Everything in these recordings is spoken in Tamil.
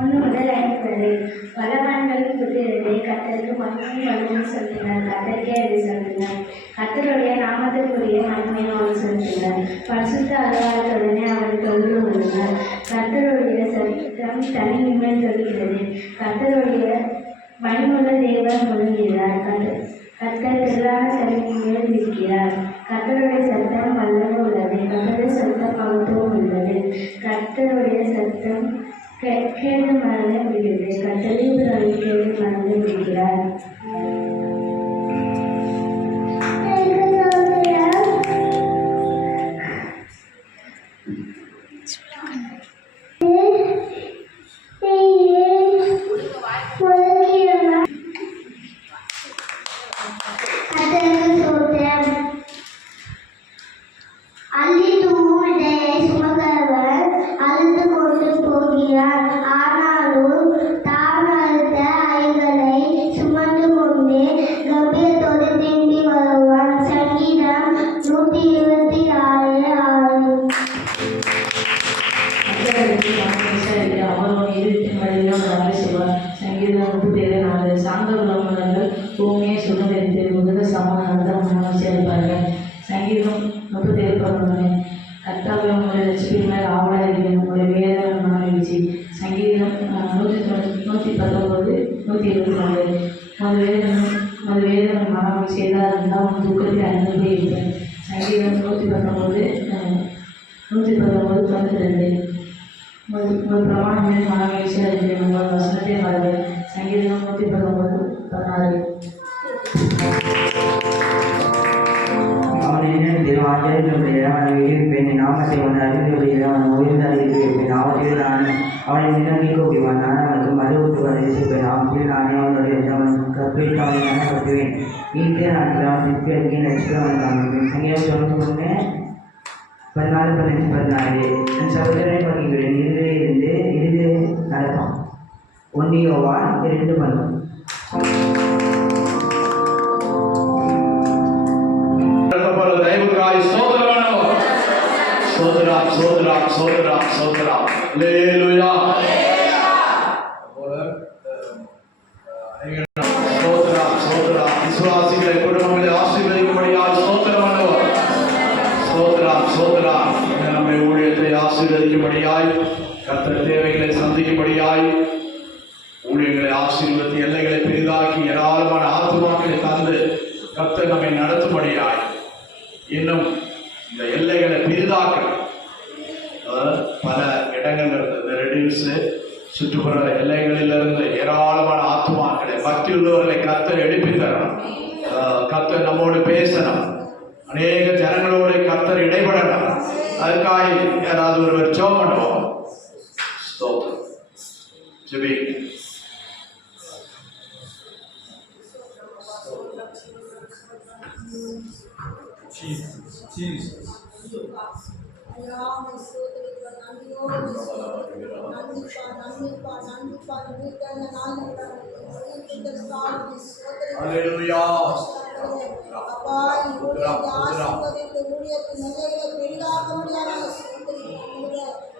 1 முதல் 5 வரை. பலவான்களின் புத்திரரே, கர்த்தருக்கு மகிமையும் வல்லமையும் செலுத்தினார். கர்த்தருக்கே அதை செலுத்தினார். கர்த்தருடைய நாமத்திற்குரிய மகிமையை செலுத்தினார். பரிசுத்த அலங்காரத்துடனே அவர் தொழுது கொண்டார். கர்த்தருடைய சத்தம் தனி மேல் சொல்கிறது. கர்த்தருடைய மணிமுள்ள தேவன் முழுகிறார். கர்த்தர் திரளான தலையின் மேல் இருக்கிறார். கர்த்தருடைய சத்தம் வல்லமை உள்ளது. கர்த்தருடைய சத்தம் மகத்துவம் உள்ளது. கர்த்தருடைய சத்தம் கேள்வி மறந்து விடுகிறது. கர்த்தரை கேள்வி மறந்து விடுகிறார். பூமியை சுதந்திரத்தை உலக சமாதானத்தை மனவாசியாக இருப்பார்கள். சங்கீதம் 37:11. கர்த்தாவே உங்களுடைய லட்சிய மேல் ஆவலாக இருக்கிறேன். உங்களுடைய வேதனை மனமகிழ்ச்சி. சங்கீதம் 119, 124. உமது வேதனை மனமகிழ்ச்சி செய்தால் இருந்தால் உன் துக்கத்தை அறிந்து இருப்பேன். சங்கீதம் 119, 119:12. உங்கள் பிரமாணம் மேல் மனமகிழ்ச்சியாக இருக்கிறேன். உங்கள் வசனத்தை மறவேன். சங்கீதம் 119:16. அவனை நாமத்தை வந்து அறிவியல் அவன் உயர்ந்தறிவிப்பேன். அவற்றில் நான் அவனை நிர்ணயிக்க முடிவான். நான் அவனுக்கு மறுபடி வரைப்பேன். அவற்றில் நானே அவனுடைய கற்பிட்டு அவனை நடத்துவேன். நீக்கே நான் திருப்பி அருகே நடிச்சு அவனை காண்பிப்பேன். சங்கீதம் 91, 14, 15, 16. என் சகோதரனை பகிர்கிறேன். இருந்து நடப்பான். 1 யோவான் 2:10. விசுவாசிகளை குடும்பங்களை ஆசீர்வதிக்கும்படியாய் சோதரம் நம்மை ஊழியத்தை ஆசீர்வதிக்கும்படியாய் கர்த்தர் தேவைகளை சந்திக்கும்படியாய் ஊழியர்களை ஆசீர்வதித்து எல்லைகளை பெரிதாக்கி ஏராளமான ஆத்துமாக்களை தந்து கர்த்தர் நம்மை நடத்தும்படியாய் இன்னும் இந்த எல்லைகளை பெரிதாக்க பல இடங்கள் இருந்தது. ரெடியூஸ் சுற்றுப்புற எல்லைகளிலிருந்து ஏராளமான ஆத்துமாக்களை பக்தி உள்ளவர்களை கர்த்தர் எழுப்பி தரணும். கர்த்தர் நம்மோடு பேசணும். அநேக ஜனங்களோடு கர்த்தர் இடைபடணும். அதுக்காக யாராவது ஒருவர் ஜெபம் பண்ணுவோம். ஸ்தோத்திரம். ஜெபிங்க.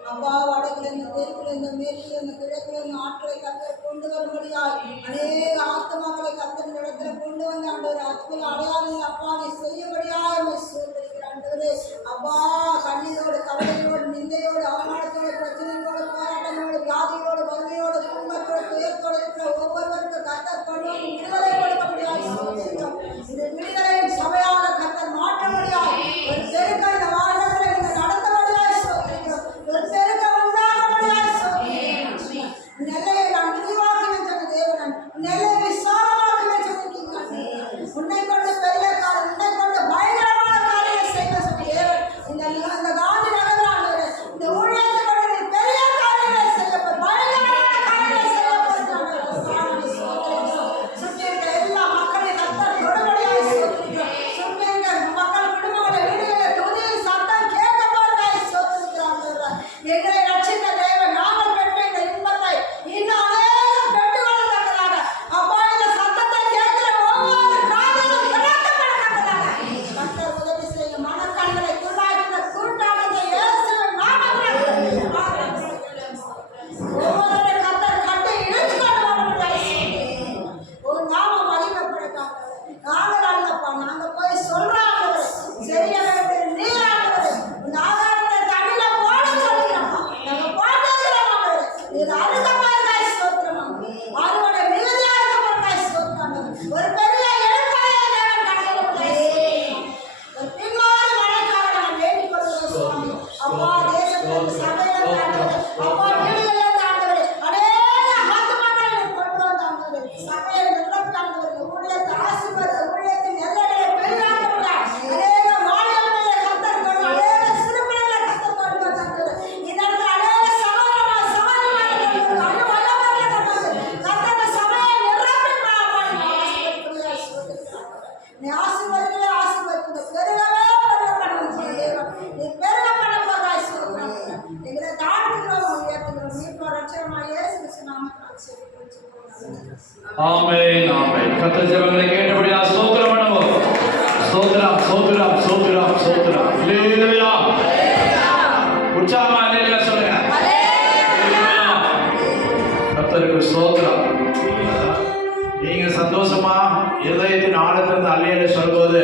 அப்பா வடக்குல இந்த தெற்குல இந்த மேற்குல இந்த கிழக்குல இந்த ஆட்களை கத்தர் கொண்டு வரும்படியாய் அநேக ஆத்மாக்களை கத்தர் இந்த இடத்துல கொண்டு வந்து ஆண்டவர் அற்புத அடையாளங்கள் அப்பா நீ செய்யபடியாய் சோதரிக்கிற ஆண்டவரே. அப்பா கண்ணீரோடு கவலையோடு நிந்தையோடு அவமானத்தோடு பிரச்சனைகளோடு போராட்டங்களோடு வியாதிகளோடு வறுமையோடு குடும்பத்தோடு துயரத்தோடு இருக்கிற ஒவ்வொருவருக்கும் கத்தர் கொண்டு வந்து விடுதலை கொடுக்க முடியாது சோதரிக்கிறோம். இந்த விடுதலையின் சபையாக கத்தர் மாற்ற முடியாது. ஒரு தெருக்க இந்த வாழ்வர்களை இந்த நடத்த முடியாது சோதரிக்கிறோம். ஒரு தெருக்க உண்டாக முடியாது சோதரிக்கிறோம். நெல்லையை நான் விரிவாக்கி வச்ச தேவன் நெல்லை விசாலமாக்கி வச்சிருக்கீங்க. உன்னை கொண்டு பெரிய காலம் உன்னை கொண்டு பயங்கரமான காரியங்களை செய்ய சொன்ன தேவன் இந்த காந்தி நகராண்டவர் இந்த ஊழியத்தை கொண்டு பெரிய காரியங்களை செய்ய நீர் அருகமா இருக்காய் ஸ்தோத்திரம். அறுவடை மிகுதியா இருக்கப்பட்டாய் ஸ்தோத்திரம். ஒரு பெரிய எழுப்பாய் தேவன் கட்டளையிட்டாய். ஒரு பின்மாறு மழைக்காக நாங்கள் வேண்டிக் கொள்கிறோம் சுவாமி. அப்பா தேசத்திற்கு சபையில ஆண்டவரே, அப்பா வீடுகளில் ஆண்டவரே, அநேக ஆத்துமாக்களை நீர் கொண்டு வந்த ஆண்டவரே, சபையை நிரப்பி ஆண்டவரே, ஊழியத்தை ஆசீர்வாத ஊழியத்தின் எல்லைகளை பெரிதாக்கப்பட்டார். அநேக மாநிலங்களிலே கர்த்தர் கொண்டு, அநேக சிறுபிள்ளைகளை கர்த்தர் கொண்டு வந்த ஆண்டவரே, இந்த இடத்துல அநேக சகோதரர்கள் அனுவல்லவர்களை கொண்டு வந்து கர்த்தர் சபையை நிரப்பி நீ ஆசீர்வதிக்கவே ஆசீர்வதிக்க பெருகவே பெருக பண்ணுவோம் தேவன். நீ பெருக பண்ண போதாய் சொல்கிறோம். எங்களை தாழ்த்துகிறோம், உயர்த்துகிறோம். மீட்பர் ரட்சகராகிய இயேசு கிறிஸ்து நாமத்தில் செபிக்கிறோம். ஆமென் ஆமென். கர்த்தர் ஜெபங்களை கேட்டபடியா ஸ்தோத்திரம் பண்ணுவோம். ஸ்தோத்திரம் ஸ்தோத்திரம் ஸ்தோத்திரம் ஸ்தோத்திரம். ஹல்லேலூயா. உற்சாகமா ஹல்லேலூயா சொல்லுங்க. ஹல்லேலூயா. கர்த்தருக்கு ஸ்தோத்திரம். நீங்க சந்தோஷமா இதயத்தின் ஆழத்திலிருந்து அல்லேலூயா சொல்லும்போது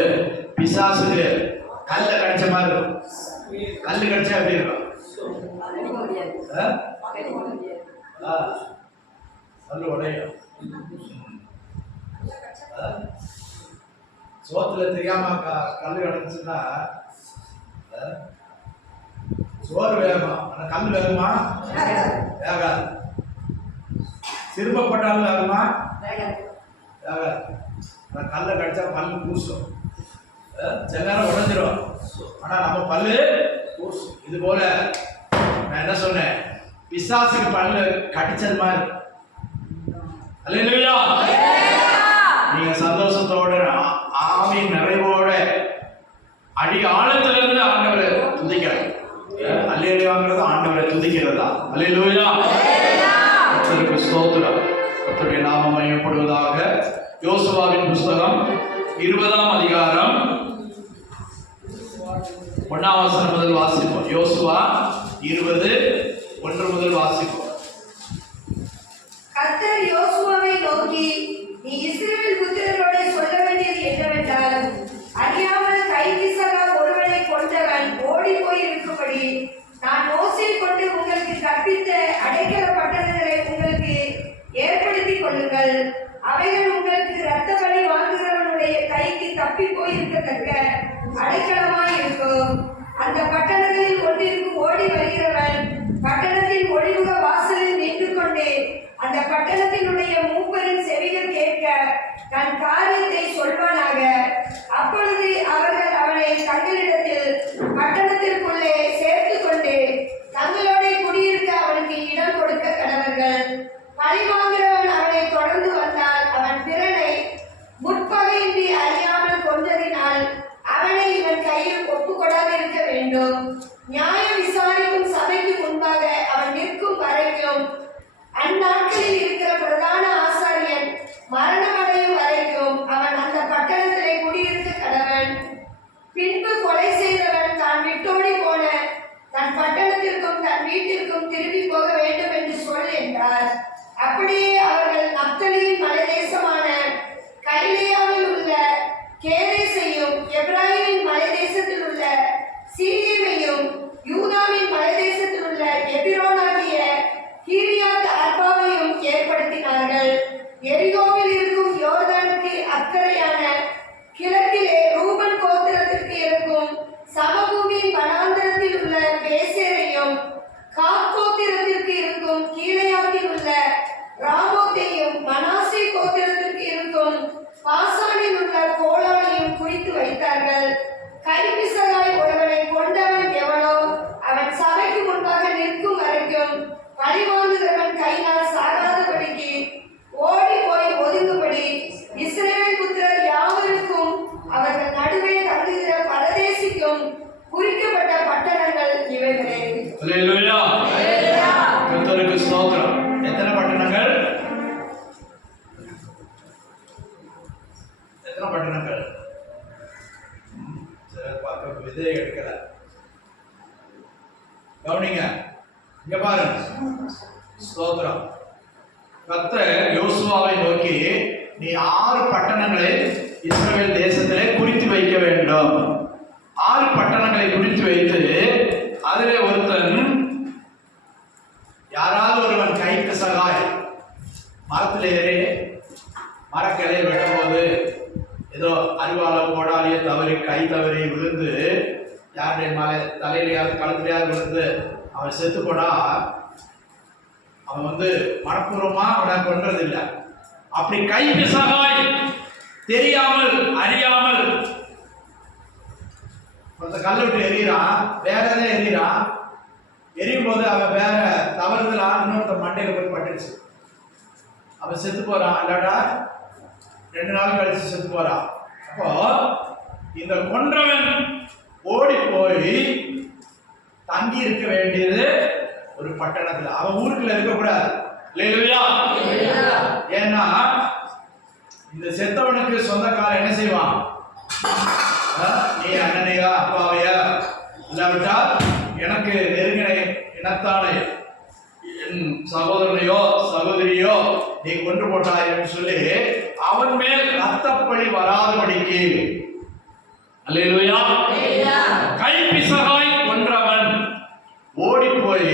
பிசாசுக்கு கல்ல கடிச்ச மாதிரி இருக்கும். கல்லு கடிச்சா எப்படி இருக்கும்? கல்லு உடையும். சோத்துல தெரியாம கல்லு கிடந்துச்சுன்னா சோறு வேகமா, ஆனா கல் வேகமா வேகாது. திரும்பப்பட்டாலும் வேகமா வேகாது. ஆனா கல்லை கடிச்சா பல்லு பூசும், சில நேரம் உடைஞ்சிரும், ஆனா நம்ம பல்லு பூசும். இது போல நான் என்ன சொன்னேன், பிசாசுக்கு பல்லு கடிச்சது மாதிரி. அல்லேலூயா. நீங்க சந்தோஷத்தோட ஆவியின் நிறைவோட அடி ஆழத்திலிருந்து ஆண்டவரை துதிக்கிறேன். அல்லேலூயாங்கிறது ஆண்டவரை துதிக்கிறதா? அல்லேலூயா. கர்த்தருக்கு ஸ்தோத்திரம். கர்த்தருடைய நாமம் மகிமைப்படுவதாக. யோசுவாவின் புஸ்தகம் 20ஆம் அதிகாரம் 1ஆம் வசனம் முதல் வாசிப்போம். யோசுவா 20:1 முதல் வாசிப்போம். கர்த்தர் யோசுவாவை நோக்கி, நீ இஸ்ரவேல் புத்திரரோடு சொல்ல வேண்டியது என்னவென்றால், அறியாமல் கைப்பிசகா ஒருவனை கொண்டவன் ஓடி போய் இருக்கும்படி நான் மோசே கொண்டு உங்களுக்கு கற்பித்த அடைக்கல பட்டணங்களை உங்களுக்கு ஏற்படுத்திக் கொள்ளுங்கள். அவைகள் உங்களுக்கு இரத்த பலி வாங்குகிறவனுடைய கைக்கு தப்பி போய் இருக்கத்தக்க அடைக்கலமாய் இருக்கும். அந்த பட்டணங்களில் ஒன்றிற்கு ஓடி வருகிறவன் பட்டணத்தின் ஒளிமுக வாசலில் நின்று கொண்டே அந்த பட்டணத்தினுடைய மூப்பரின் செவிகள் கேட்க தன் காரியத்தை சொல்வானாக. அப்பொழுது அவர்கள் அவனை தங்களிடத்தில் பட்டணத்திற்குள்ளே சேர்த்து கொண்டு தங்களோட குடியிருக்க அவனுக்கு இடம் கொடுக்க கடவர்கள். பழிவாங்கிறவன் அவனை தொடர்ந்து வந்தால் அவன் பிறனை முற்பகையின்றி அறியாமல் கொண்டதினால் அவனை இவன் கையில் ஒப்புக்கொடாது இருக்க வேண்டும். நியாயம் விசாரிக்கும் சபைக்கு முன்பாக அவன் நிற்கும் வரைக்கும், அந்நாட்களில் இருக்கிற பிரதான ஆசாரியன் மரணமடையும் வரைக்கும் அவன் அந்த பட்டணத்திலே குடியிருக்க கடவன். பின்பு கொலை செய்தவன் தான் விட்டோடி போன தன் பட்டணத்திற்கும் தன் வீட்டிற்கும் திரும்பி போக வேண்டும் என்று சொல் என்றார். அப்படியே அவர்கள் நப்தலியின் மலைதேசமான கைலேயாவில் உள்ள கேதேசையும், எப்ராயிமின் மலைதேசத்தில் உள்ள சீலேமையும், யூதாவின் மலைதேசத்தில் உள்ள எபிரோனாகிய கீரியாத் அர்பாவையும் ஏற்படுத்தினார்கள். எரிகோவில் இருக்கும் யோர்தானுக்கு அக்கறையான கிழக்கிலே ரூபன் கோத்திரத்திற்கு இருக்கும் சமபூமியின் வனாந்தரத்தில் உள்ள பேசேரையும், காத் கோத்திரத்திற்கு இருக்கும் கீலேயாத்தில் உள்ள ராமோத்தையும், மனாசே கோத்திரத்திற்கு இருக்கும் பாசானில் உள்ள கோலானையும் குறித்து வைத்தார்கள். கைப்பிசகாய் ஒருவனை கொண்டவன் எவனோ அவன் சபைக்கு முன்பாக நிற்கும் வரைக்கும் பழிவாங்குகிறவன் கையினால் சாகாதபடிக்கு ஓடி போய் ஒதுங்கும்படி இஸ்ரவேல் புத்திரர் யாவருக்கும் அவர்கள் நடுவே தங்குகிற பரதேசிக்கும் குறிக்கப்பட்ட பட்டணங்கள் இவைகளே. அல்லேலூயா. கர்த்தருக்கு ஸ்தோத்திரம். எத்தனை பட்டணங்கள்? எத்தனை பட்டணங்கள்? பார்க்க விதை எடுக்கல. கவனிங்க, இங்க பாருங்க. ஸ்தோத்திரம். கர்த்தர் யோசுவாவை நோக்கி, நீ 6 பட்டணங்களை இஸ்ரவேல் தேசத்திலே குறித்து வைக்க வேண்டும். 6 பட்டணங்களை குறித்து வைத்து அதிலே ஒருத்தன் யாராவது ஒருவன் அறியாமல் கைக்கு சகாய் மரத்தில் ஏறி மரக்கிளையை வெட்டும்போது ஏதோ அறிவால கோடாலியை தவறி கை தவறி விழுந்து யாருடைய தலையிலையாவது கழுத்துலையாவது விழுந்து அவன் செத்து போனா அவன் மனப்பூர்வமா அவனை கொன்றது இல்லை. அப்படி கைக்கு சகாய் தெரியாமல் அறியாமல் கல்லை விட்டு எறிகிறான், வேற எதாவது எறிகிறான். எரியும் போது அவன் வேற தவறுதலா இன்னொருத்த மண்டையில போய் பட்டுச்சு, அவன் செத்து போறான். இல்லாட்டா 2 நாள் கழிச்சு செத்து போறான். அப்போ இந்த கொன்றவன் ஓடி போய் தங்கி இருக்க வேண்டியது ஒரு பட்டணத்துல, அவன் ஊருக்குள்ள இருக்கக்கூடாது. ஏன்னா இந்த செத்தவனுக்கு சொந்தக்காரன் என்ன செய்வான்? நீ அண்ணனையா அப்பாவையா இல்லாவிட்டா எனக்கு நெருங்கின இனத்தானே என் சகோதரனையோ சகோதரியோ நீ கொன்று போட்டாய் என்று சொல்லி அவன் மேல் ரத்தப்பழி வராதபடிக்கு அல்லேலூயா கைப்பிசகாய் கொன்றவன் ஓடி போய்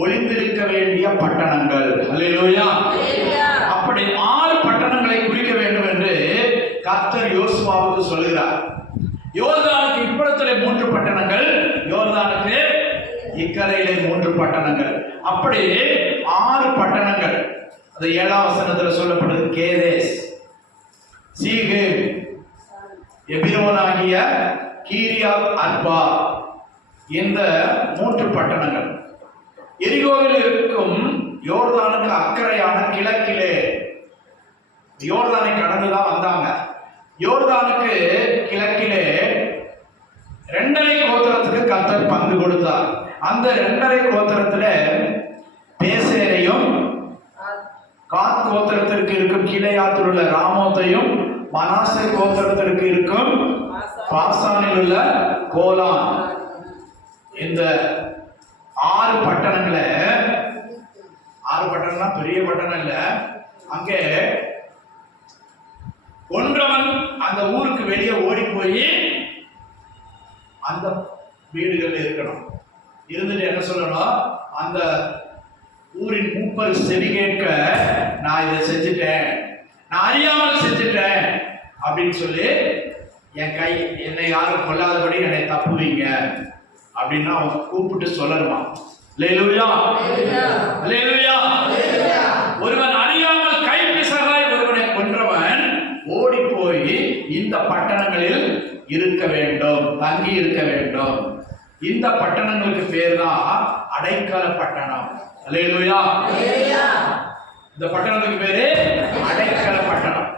ஒளிந்திருக்க வேண்டிய பட்டணங்கள். அல்லேலூயா. அப்படி 6 பட்டணங்களை குறிக்க வேண்டும் என்று கர்த்தர் யோசுவாவுக்கு சொல்கிறார். யோர்தானுக்கு இப்புறத்திலே 3 பட்டணங்கள், யோர்தானுக்கு இக்கரையிலே 3 பட்டணங்கள். அப்படி 6 பட்டணங்கள். அது 7ஆம் வசனத்துல சொல்லப்படுது. கேதேஸ், சீகேம், எபிரோனாகிய கீரியாத் அர்பா, இந்த 3 பட்டணங்கள். எரிகோவில் இருக்கும் யோர்தானுக்கு அக்கறையான கிழக்கிலே, யோர்தானை கடந்துதான் வந்தாங்க. யோர்தானுக்கு கிழக்கிலே 2.5 கோத்திரத்துக்கு கர்த்தர் பங்கு கொடுத்தார். அந்த 2.5 கோத்திரத்துல பேசேரையும், காத் கோத்திரத்திற்கு இருக்கும் கீலேயாத்தில் உள்ள ராமோத்தையும், மனாசே கோத்திரத்திற்கு இருக்கும் பாசானில் உள்ள கோலான், இந்த 6 பட்டணங்களை, 6 பட்டணம்னா பெரிய பட்டணம் இல்ல, அங்கே கொன்றவன் அந்த ஊருக்கு வெளியே ஓடி போய் அந்த வீடுகள் இருக்கணும். இருந்துட்டு என்ன சொல்லணும்? அந்த ஊரின் மூப்பர் செவி கேட்க, நான் இதை செஞ்சுட்டேன், நான் அறியாமல் செஞ்சுட்டேன் அப்படின்னு சொல்லி என்னை யாரும் கொல்லாதபடி என்னை தப்புவீங்க அப்படின்னு அவன் கூப்பிட்டு சொல்லணுமா? அல்லேலூயா. அல்லேலூயா. ஒருவன் அறியாமல் கைப்பிசகாய் ஒருவனை கொன்றவன் ஓடி போய் இந்த பட்டணங்களில் இருக்க வேண்டும், தங்கி இருக்க வேண்டும். இந்த பட்டணங்களுக்கு பேர் தான் அடைக்கல பட்டணம். அல்லேலூயா. இந்த பட்டணத்துக்கு பேரு அடைக்கல பட்டணம்.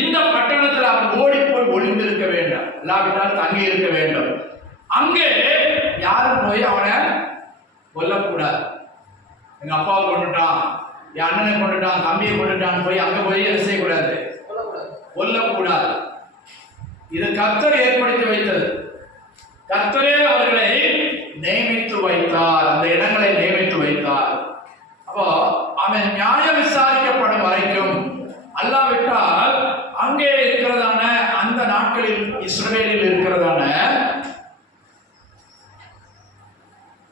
இந்த பட்டணத்தில் அவன் ஓடி போய் ஒளிந்திருக்க வேண்டும், இல்லாவிட்டால் தங்கி இருக்க வேண்டும். அங்கே யாரும் போய் அவனை கொல்லக்கூடாது. எங்க அப்பாவை கொண்டுட்டான், என் அண்ணனை கொண்டுட்டான், தம்பியை கொண்டுட்டான் போய் அங்க போய் என்ன செய்யக்கூடாது? கொல்லக்கூடாது. இது கர்த்தர் ஏற்படுத்தி வைத்தது. கர்த்தரே அவர்களை நியமித்து வைத்தார், அந்த இடங்களை நியமித்து வைத்தார். அப்போ அவன் நியாயம் விசாரிக்கப்படும் வரைக்கும், அல்லாவிட்டால் அங்கே இருக்கிறதான அந்த நாட்களில் இஸ்ரவேலில் இருக்கிறதான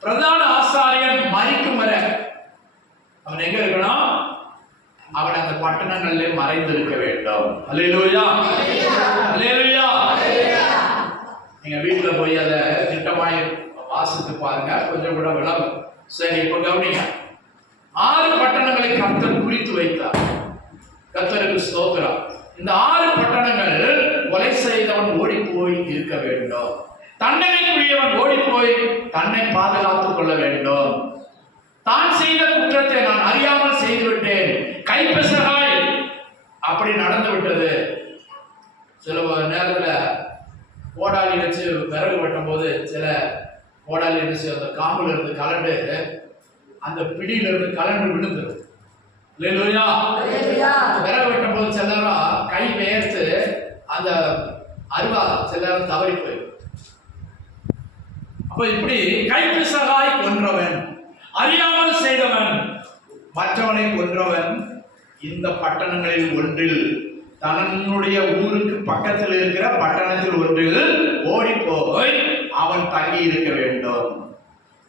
பிரதான ஆசாரியன் மரிக்கும் வரை அவன் எங்க இருக்கணும்? அவன் அந்த பட்டணங்களிலே மறைந்து இருக்க வேண்டும். அல்லேலூயா. அல்லேலூயா. நீங்க வீட்டுல போய் அதை திட்டமாய் வாசித்து பாருங்க, கொஞ்சம் கூட விளங்கும். சரி, இப்ப கவனிங்க. 6 பட்டணங்களை கர்த்தர் குறித்து வைத்தார். கர்த்தருக்கு ஸ்தோத்திரம். இந்த 6 பட்டணங்கள் கொலை செய்தவன் ஓடி போய் இருக்க வேண்டும், தண்டனைக்குரியவன் ஓடி போய் தன்னை பாதுகாத்துக் கொள்ள வேண்டும். தான் செய்த குற்றத்தை நான் அறியாமல் செய்துவிட்டேன், கைப்பிசகாய் அப்படி நடந்து விட்டது. சில நேரத்துல கோடாலி வச்சு விறகு வெட்டும் போது சில கோடாலி வச்சு அந்த காம்புல இருந்து கலண்டு அந்த பிடியில இருந்து கலண்டு விழுந்துடும். இல்லையா? விறகு வெட்டும் போது சில நேரம் கை பெயர்த்து அந்த அருவா சில நேரம் தவறி போயிடும். அப்ப இப்படி கைப்பிசகாய் கொன்றவன், அறியாமல் செய்தவன், மற்றவனை கொன்றவன் இந்த பட்டணங்களில் ஒன்றில், தன்னுடைய ஊருக்கு பக்கத்தில் இருக்கிற பட்டணத்தில் ஒன்றில் ஓடி போய் அவன் தங்கி இருக்க வேண்டும்.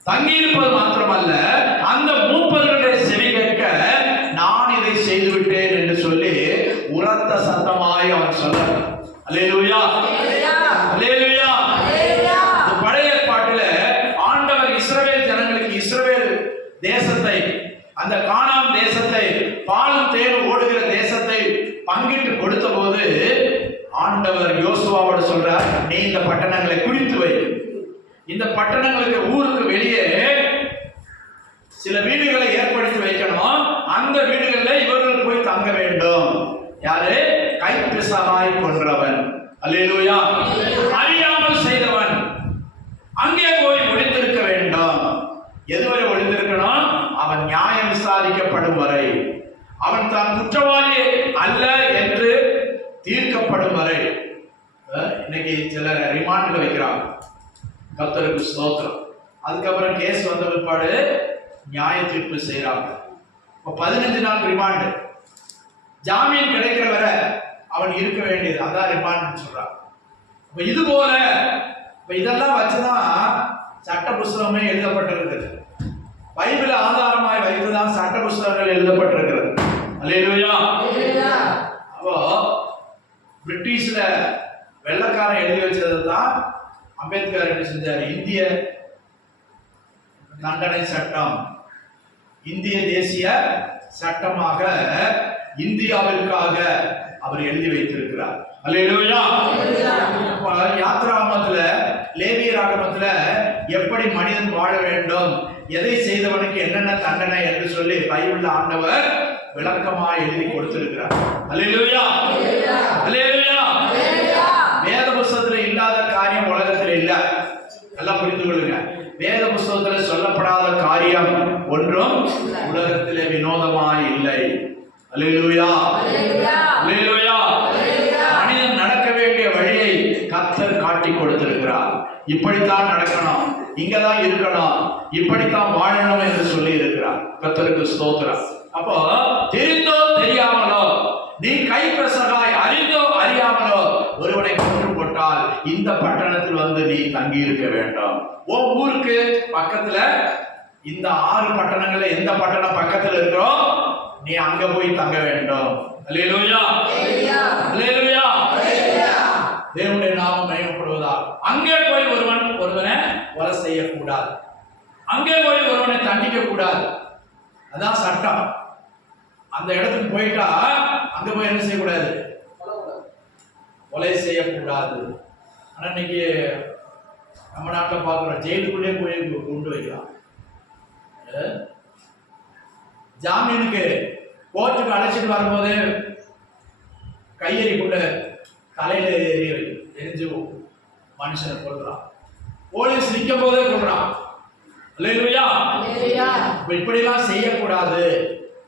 தங்கி இருப்பது மாத்திரமல்ல, அந்த மூப்பர்களுடைய செவி கேட்க கானான் தேசத்தை, பாலும் தேனும் ஓடுகிற தேசத்தை பங்கிட்டு கொடுத்த போது ஆண்டவர் யோசுவாவோட சொல்றார், நீ இந்த பட்டணங்களை குறித்து வை. இந்த பட்டணங்களுக்கு ஊருக்கு வெளியே சில வீடுகளை ஏற்படுத்தி வைக்கணும். அந்த வீடுகளில் இவர்கள் போய் தங்க வேண்டும். யாரு? கைப்பிசகாய் கொன்றவன், அல்லேலூயா, அறியாமல் செய்தவன் அங்கே போய் ஒளிந்திருக்க வேண்டும். எதுவரை ஒளிந்திருக்கணும்? அவன் நியாயம் விசாரிக்கப்படும் வரை, அவன் தான் குற்றவாளி அல்ல என்று தீர்க்கப்படும் வரை. இன்னைக்கு சிலர் ரிமாண்டில் வைக்கிறாங்க, கர்த்தருக்கு ஸ்தோத்திரம். அதுக்கப்புறம் கேஸ் வந்த பிற்பாடு நியாய தீர்ப்பு செய்யறாங்க. இப்போ 15 நாள் ரிமாண்டு, ஜாமீன் கிடைக்கிற வரை அவன் இருக்க வேண்டியது, அதான் ரிமாண்ட் சொல்றான். இப்போ இது போல இப்போ இதெல்லாம் வச்சுதான் சட்ட புஸ்தகமே எழுதப்பட்டிருக்கிறது. பைபிளை ஆதாரமாய் வைத்துதான் சட்ட புஸ்தகங்கள் எழுதப்பட்டிருக்கிறது. அல்லேலூயா. அப்போ பிரிட்டிஷ்ல வெள்ளக்காரன் எழுதி வச்சது தான் அம்பேத்கர் என்ன செஞ்சார்? இந்திய தண்டனை சட்டம் இந்திய தேசிய சட்டமாக இந்தியாவிற்காக அவர் எழுதி வைத்திருக்கிறார். அல்லேலூயா. யாத்ராகமத்துல, லேவியராகமத்துல எப்படி மனிதன் வாழ வேண்டும், எதை செய்தவனுக்கு என்னென்ன தண்டனை என்று சொல்லி பைபிள்ல ஆண்டவர் விளக்கமாய் எழுதி கொடுத்திருக்கிறார். அல்லேலூயா. அல்லேலூயா. வேத புஸ்தகத்துல இல்லாத காரியம் உலகத்தில் இல்ல. நல்லா புரிந்து கொள்ளுங்க. வேத புஸ்தகத்தில் சொல்லப்படாத காரியம் ஒன்றும் உலகத்திலே வினோதமாய் இல்லை. அல்லேலூயா. அல்லேலூயா. மனிதன் நடக்க வேண்டிய வழியை கர்த்தர் காட்டி கொடுத்திருக்கிறார். இப்படித்தான் நடக்கணும், இங்கதான் இருக்கணும், இப்படித்தான் வாழணும் என்று சொல்லி இருக்கிறார். கர்த்தருக்கு ஸ்தோத்திரம். அப்போ தெரிந்தோ தெரியாமலோ, நீ கைப்பிசகாய் அறிந்தோ அறியாமலோ ஒருவனை கொன்று போட்டால் இந்த பட்டணத்தில் வந்து நீ தங்கி இருக்க வேண்டும். ஊருக்கு பக்கத்துல இந்த 6 பட்டணங்கள்ல எந்த பட்டணம் பக்கத்துல இருக்கிறோ நீ அங்க போய் தங்க வேண்டும். அல்லேலூயா. அல்லேலூயா. தேவனுடைய நாமம் மகிமைப்படுவதால் அங்கே போய் ஒருவனை கொலை செய்யக்கூடாது, அங்கே போய் ஒருவனை தண்டிக்க கூடாது. அதான் சட்டம். அந்த இடத்துக்கு போயிட்டா அங்க போய் என்ன செய்யக்கூடாது? கொலை செய்யக்கூடாது. ஆனா இன்னைக்கு நம்ம நாட்டில் பார்க்குறோம், ஜெயிலுக்குள்ளே போய் கொண்டு வைக்கலாம். ஜாமீனுக்கு கோர்ட்டுக்கு அழைச்சிட்டு வரும்போது கையெறி கொண்டு தலையில எரிஞ்சு மனுஷனை கொள்றான். போலீஸ் நிற்கும் போதே கொள்றான். அல்லேலூயா. இப்படிலாம் செய்யக்கூடாது.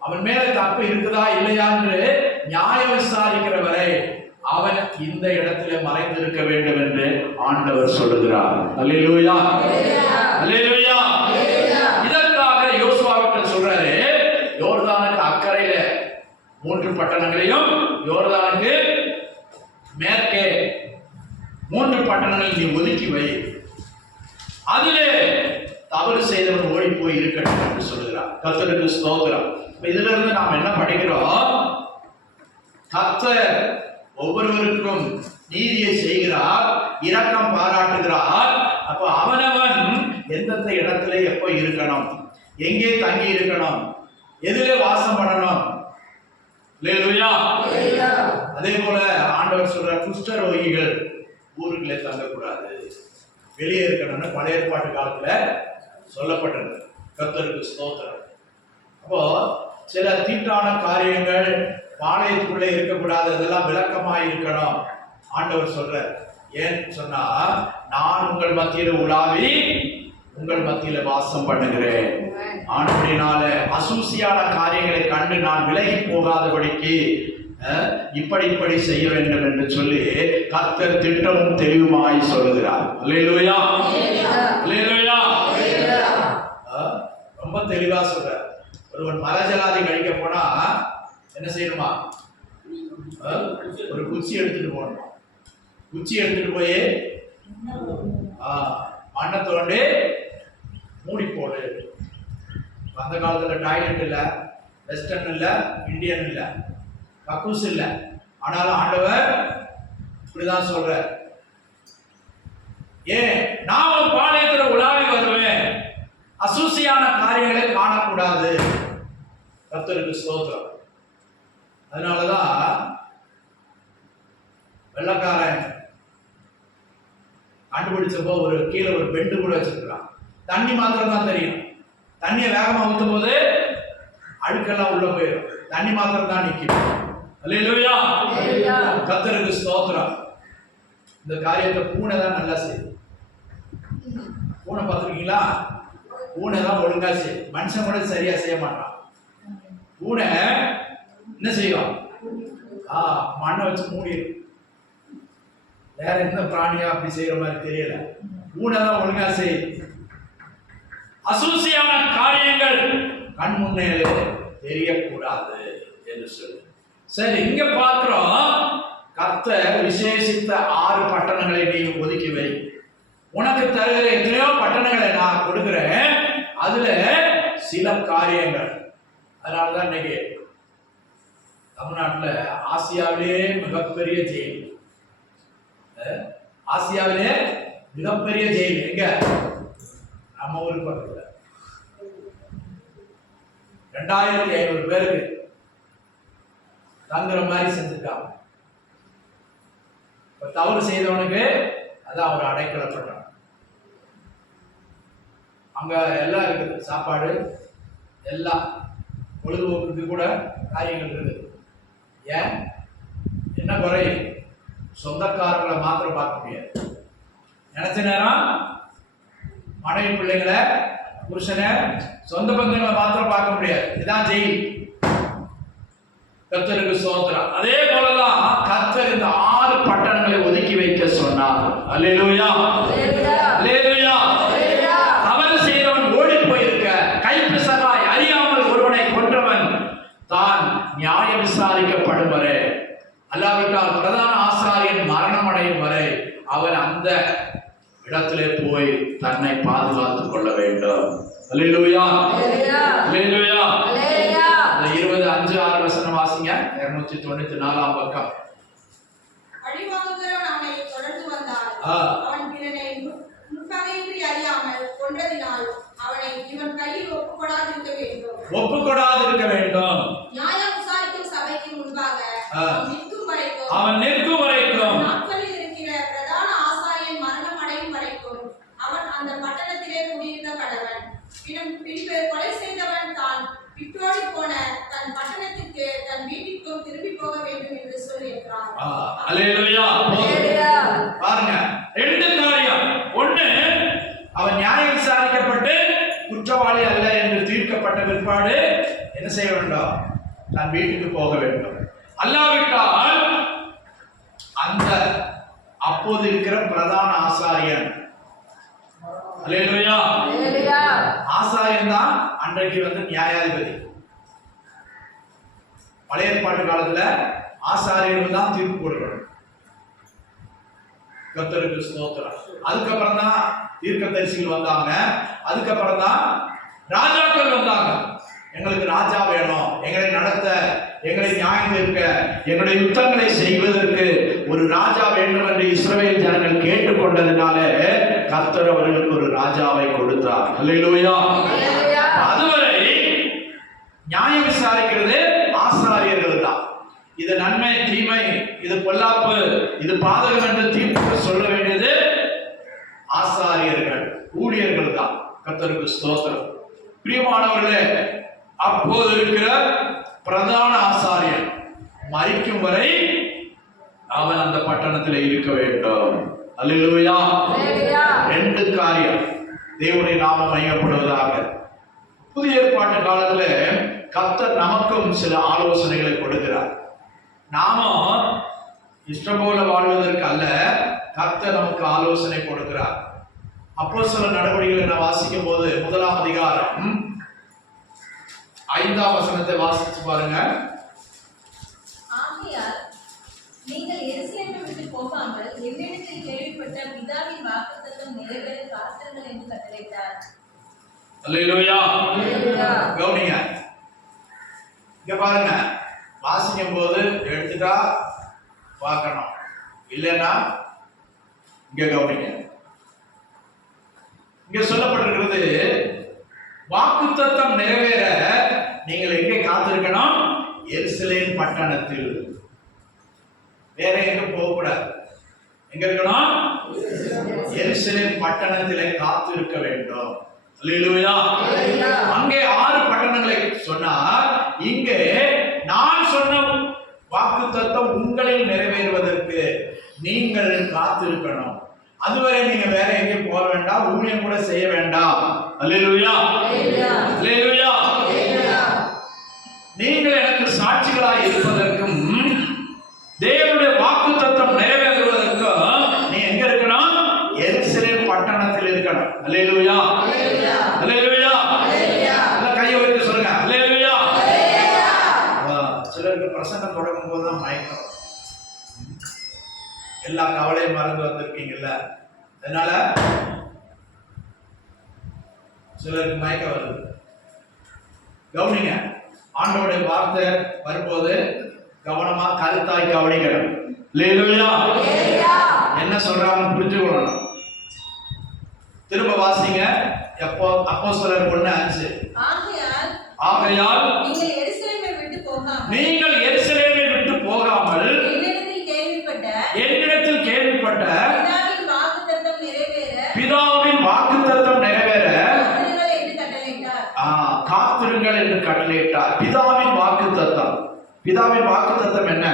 அவன் மேல தப்பு இருக்குதா இல்லையா என்று நியாயம் விசாரிக்கிற வரை அவன் இந்த இடத்திலே மறைந்திருக்க வேண்டும் என்று ஆண்டவர் சொல்லுகிறார். அல்லேலூயா. அல்லேலூயா. இதற்காக யோசுவாவிற்கு சொல்றாரு, யோர்தானுக்கு அக்கறையில 3 பட்டணங்களையும், யோர்தானுக்கு மேற்கே 3 பட்டணங்கள் நீ ஒதுக்கி வை, அதிலே தவறு செய்தவன் ஓடி போய் இருக்கட்டும் என்று சொல்லுகிறார். கர்த்தருக்கு ஸ்தோத்திரம். இதுல இருந்து நாம் என்ன படிக்கிறோம்? கர்த்தர் ஒவ்வொருவருக்கும் நீதியை செய்கிறார், இரக்கம் பாராட்டுகிறார். அப்ப அவனவன் எந்தெந்த இடத்துல எப்போ இருக்கணும், எங்கே தங்கி இருக்கணும், எதிலே வாசம் பண்ணணும். அல்லேலூயா. அதே போல ஆண்டவர் சொல்ற குஷ்டரோகிகள் ஊருக்குள்ளே தங்கக்கூடாது, வெளியே இருக்கணும்னு பழைய ஏற்பாட்டு காலத்துல சொல்லப்பட்டது. கர்த்தருக்கு ஸ்தோத்திரம். அப்போ சில தீட்டான காரியங்கள் பாளையத்துக்குள்ளே இருக்கக்கூடாது, அதெல்லாம் விளக்கமாய் இருக்கணும் ஆண்டவர் சொல்ற. ஏன்னு சொன்னா, நான் உங்கள் மத்தியில உலாவி உங்கள் மத்தியில வாசம் பண்ணுகிறேன். ஆனபடினால அசூசியான காரியங்களை கண்டு நான் விலகி போகாதபடிக்கு இப்படி செய்ய வேண்டும் என்று சொல்லி கர்த்தர் திட்டமும் தெளிவுமாய் சொல்லுகிறார். அல்லேலூயா. அல்லேலூயா. ரொம்ப தெளிவா சொல்ற. ஒருவன் மரஜலாதி கழிக்க போனா என்ன செய்யணுமா? ஒரு குச்சி எடுத்துட்டு போகணும். குச்சி எடுத்துட்டு போய் மண்ணை தோண்டி மூடி போடு. அந்த காலத்துல டாய்லெட் இல்ல, வெஸ்டர்ன் இல்ல, இந்தியன் இல்ல, கக்கூஸ் இல்ல. ஆனாலும் ஆண்டவர் இப்படிதான் சொல்ற. ஏன் நான் பாளையத்துல உலாவி வருவேன், அசூசியான காரியங்களை காணக்கூடாது. கர்த்தருக்கு ஸ்தோத்திரம். அதனாலதான் வெள்ளக்காரன் கண்டுபிடிச்சப்போ ஒரு கீழே ஒரு பெண்டு கூட வச்சிருக்கிறான். தண்ணி மாத்திரம் தான் தெரியும். தண்ணியை வேகமா ஊற்றும் போது அழுக்கெல்லாம் உள்ள போயிடும். தண்ணி மாத்திரம் தான் நிற்கும். அல்லேலூயா. கர்த்தருக்கு ஸ்தோத்திரம். இந்த காரியத்தை பூனை தான் நல்லா செய்யும். பூனை பார்த்துருக்கீங்களா? பூனை தான் ஒழுங்கா செய்யும். மனுஷன் கூட சரியா செய்ய மாட்டான். பூனை என்ன செய்யும்? மண்ணை வச்சு மூடிடும். வேற எந்த பிராணியா அப்படி செய்யற மாதிரி தெரியல. பூனை தான் ஒழுங்கா செய்யும். அசூசியான காரியங்கள் கண் முன்னே தெரியக்கூடாது என்று சொல்லு. சரி, இங்க பார்க்கிறோம், கர்த்தர் விசேஷித்த 6 பட்டணங்களை நீ ஒதுக்கி வை. உனக்கு தருகிற எத்தனையோ பட்டணங்களை நான் கொடுக்கிறேன். அதுல சில காரியங்கள். அதனாலதான் இன்னைக்கு தமிழ்நாட்டில் ஆசியாவிலே மிகப்பெரிய ஜெயில், ஆசியாவிலே மிகப்பெரிய ஜெயில் எங்க? நம்ம ஊருக்கு பக்கத்துல 2500 பேருக்கு தங்குற மாதிரி செஞ்சுட்டாங்க. தவறு செய்தவனுக்கு அதான் ஒரு அடைக்கலப்பட்டான். அங்க எல்லாம் இருக்குது, சாப்பாடு எல்லாம், பொழுதுபோக்குக்கு கூட காரியங்கள் இருக்குது. ஏன் என்ன குறை? சொந்தக்காரங்களை மாத்திரம் பார்க்க முடியாது. நினைச்ச நேரம் மனைவி பிள்ளைங்களை, புருஷனை, சொந்த பந்தங்களை மாத்திரம் பார்க்க முடியாது. இதுதான் ஜெயில். கர்த்தருக்கு ஸ்தோத்திரம். அதே போலதான் கர்த்தர் இந்த 6 பட்டணங்களை ஒதுக்கி வைக்க சொன்னார். அல்லேலூயா, அல்லேலூயா. தவறு செய்தவன் ஓடி போயிருக்க, கைப்பிசகாய் அறியாமல் ஒருவனை கொன்றவன் தான் நியாயம் விசாரிக்கப்படும் வரை, அல்லாவிட்டால் பிரதான ஆசாரியன் மரணம் அடையும் வரை அவன் அந்த இடத்திலே போய் தன்னை பாதுகாத்துக் கொள்ள வேண்டும். அல்லேலூயா, அல்லேலூயா. 20:5-6 வசனம் வாசிங்க. 294 பக்கம். அழிவாங்குகிறவன் அவனை தொடர்ந்து வந்தான். அவன் பிறனை முன்பகையின்றி அறியாமல் கொன்றதினால் அவனை இவன் கையில் ஒப்புக்கொடாதிருக்க வேண்டும். ஒப்புக்கொடாதிருக்க வேண்டும். நியாயம் விசாரிக்கும் சபைக்கு முன்பாக அவன் நிற்கும் வரைக்கும் நாட்களில் இருக்கிற பிரதான ஆசாரியன் மரணம் அடையும் வரைக்கும் அவன் அந்த பட்டணத்திலே குடியிருக்க கடவன். பின்பு கொலை செய்தவன் தான் விட்டோடி போன தன் பட்டணத்திற்கு தன் வீட்டிற்கும் திரும்பி போக வேண்டும் என்று சொல்லியிருக்கிறான். அல்லேலூயா. பாருங்க, 2 காரியம். ஒண்ணு, அவன் நியாயம் விசாரிக்கப்பட்டு குற்றவாளி அல்ல என்று தீர்க்கப்பட்ட பிற்பாடு என்ன செய்ய வேண்டும்? தன் வீட்டுக்கு போக வேண்டும். அல்லாவிட்டால் அந்த அப்போது இருக்கிற பிரதான ஆசாரியன், அல்லேலூயா, ஆசாரியன் தான் அன்றைக்கு நியாயாதிபதி. பழைய ஏற்பாட்டு காலத்துல ஆசாரியர்கள் தான் தீர்ப்பு கொடுக்கணும். கர்த்தருக்கு ஸ்தோத்திரம். அதுக்கப்புறம் தான் தீர்க்கதரிசிகள் வந்தாங்க. அதுக்கப்புறம் தான் ராஜாக்கள் வந்தாங்க. எங்களுக்கு ராஜா வேணும், எங்களை நடத்த, எங்களை நியாயம் தீர்க்க, எங்களுடைய யுத்தங்களை செய்வதற்கு ஒரு ராஜா வேண்டும் என்று இஸ்ரவேல் ஜனங்கள் கேட்டுக்கொண்டதுனால கர்த்தர் அவர்களுக்கு ஒரு ராஜாவை கொடுத்தார். அல்லேலூயா. அதுவரை நியாயம் விசாரிக்கிறது ஆசாரியர்கள் தான். இது நன்மை, தீமை, இது பொல்லாப்பு, இது பாதகம் என்று தீர்ப்பு சொல்ல வேண்டியது ஆசாரியர்கள், ஊழியர்கள் தான். கர்த்தருக்கு ஸ்தோத்திரம். பிரியமானவர்களே, அப்போது இருக்கிற பிரதான ஆசாரியன் மரிக்கும் வரை அவன் அந்த பட்டணத்தில் இருக்க வேண்டும். அல்லேலூயா. 2 காரியம். தேவனுடைய நாமம் மையப்படுவதாக. புதிய ஏற்பாட்டு காலத்துல கர்த்தர் நமக்கும் சில ஆலோசனைகளை கொடுக்கிறார். நாம இஷ்டம் போல வாழ்வதற்கு அல்ல, கர்த்தர் நமக்கு ஆலோசனை கொடுக்கிறார். அப்போஸ்தலர் நடவடிக்கைகளை நான் வாசிக்கும் போது 1ஆம் அதிகாரம் 5ஆம் வசனத்தை வாசிச்சு பாருங்க. ஆகையால் நீங்கள் எருசலேமை விட்டு போகாமல் என்னிடத்தில் கேள்விப்பட்ட பிதாவின் வாக்குத்தத்தம் நிறைவேற காத்திருங்கள் என்று கட்டளையிட்டார். அல்லேலூயா. கவனிங்க, இங்க பாருங்க, வாசிக்கும் போது எடுத்துட்டா பார்க்கணும், இல்லைன்னா இங்க கவனிங்க. இங்க சொல்லப்பட்டிருக்கிறது வாக்குத்தத்தம் நிறைவேற நீங்கள் எங்கே காத்திருக்கணும்? எருசலேம் பட்டணத்தில். வேற எங்க போகக்கூடாது. எங்க இருக்கணும்? எருசலேம் பட்டணத்திலே காத்திருக்க வேண்டும். அல்லேலூயா. அங்கே 6 பட்டணங்களை சொன்னார். இங்கே நான் சொன்ன வாக்குத்தத்தம் உங்களில் நிறைவேறுவதற்கு நீங்கள் காத்திருக்கணும். அதுவரை நீங்க வேற எங்கேயும் போக வேண்டாம், ஊழியம் கூட செய்ய வேண்டாம். அல்லேலூயா. அல்லேலூயா. நீங்கள் எனக்கு சாட்சிகளாய் இருப்பதற்கும் தேவனுடைய வாக்குத்தத்தம் நிறைவேறுவதற்கும் நீ எங்க இருக்கணும்? எருசலேம் பட்டணத்தில் இருக்கணும். அல்லேலூயா. அல்லேலூயா. எல்லாம் கையை உயர்த்தி சொல்லுங்க. அல்லேலூயா. சிலருக்கு பிரசங்கம் தொடங்கும் போதுதான் மயக்கம். எல்லா கவலையும் மறந்து வந்திருக்கீங்கல்ல, அதனால சிலருக்கு மயக்கம் வருது. கவனிங்க, ஆண்டவருடைய வார்த்தை வரும்போது கவனமா கருத்தாய் கவனிக்கணும். அல்லேலூயா. என்ன சொல்றாங்க புரிஞ்சுக்கணும். திரும்ப வாசிங்க. எப்போ அப்போஸ்தலர் 1:5. ஆகையால் நீங்கள் எருசலேமை விட்டு போகாமல் என்னிடத்தில் கேள்விப்பட்ட பிதாவின் வாக்குத்தத்தம் நிறைவேற காத்திருங்கள் என்று கட்டளையிட்டார். பிதாவின் வாக்குத்தத்தம். பிதாவின் வாக்குத்தத்தம் என்ன?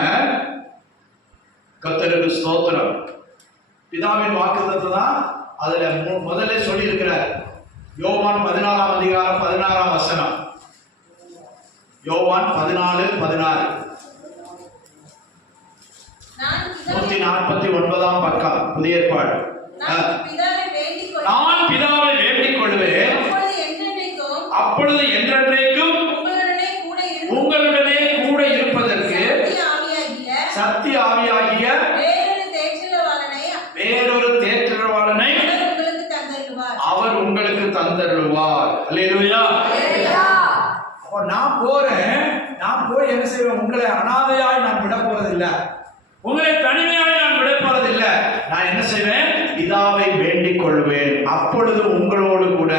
கர்த்தருக்கு ஸ்தோத்திரம். பிதாவின் வாக்குத்தத்தம் தான் அதுல முதல்ல சொல்லி இருக்கிறார். யோவான் 14ஆம் அதிகாரம் 16ஆம் வசனம். யோவான் 14:16. 149ஆம் பக்கம் புதிய ஏற்பாடு. நான் பிதாவை வேண்டிக் கொள்வேன், அப்பொழுது என்றென்றைக்கும் உங்களுடனே கூட இருப்பதற்கு சத்திய ஆவியாகிய வேறொரு தேற்றரவாளனை அவர் உங்களுக்கு தந்தருவார். அல்லேலூயா. அப்ப நான் போறேன், நான் போய் என்ன செய்வேன்? உங்களை அனாதையாய் நான் விட போறதில்லை, உங்களை தனிமையாய் நான் விட போறதில்லை. நான் என்ன செய்வேன்? பிதாவை வேண்டிக் கொள்வேன், அப்பொழுது உங்களோடு கூட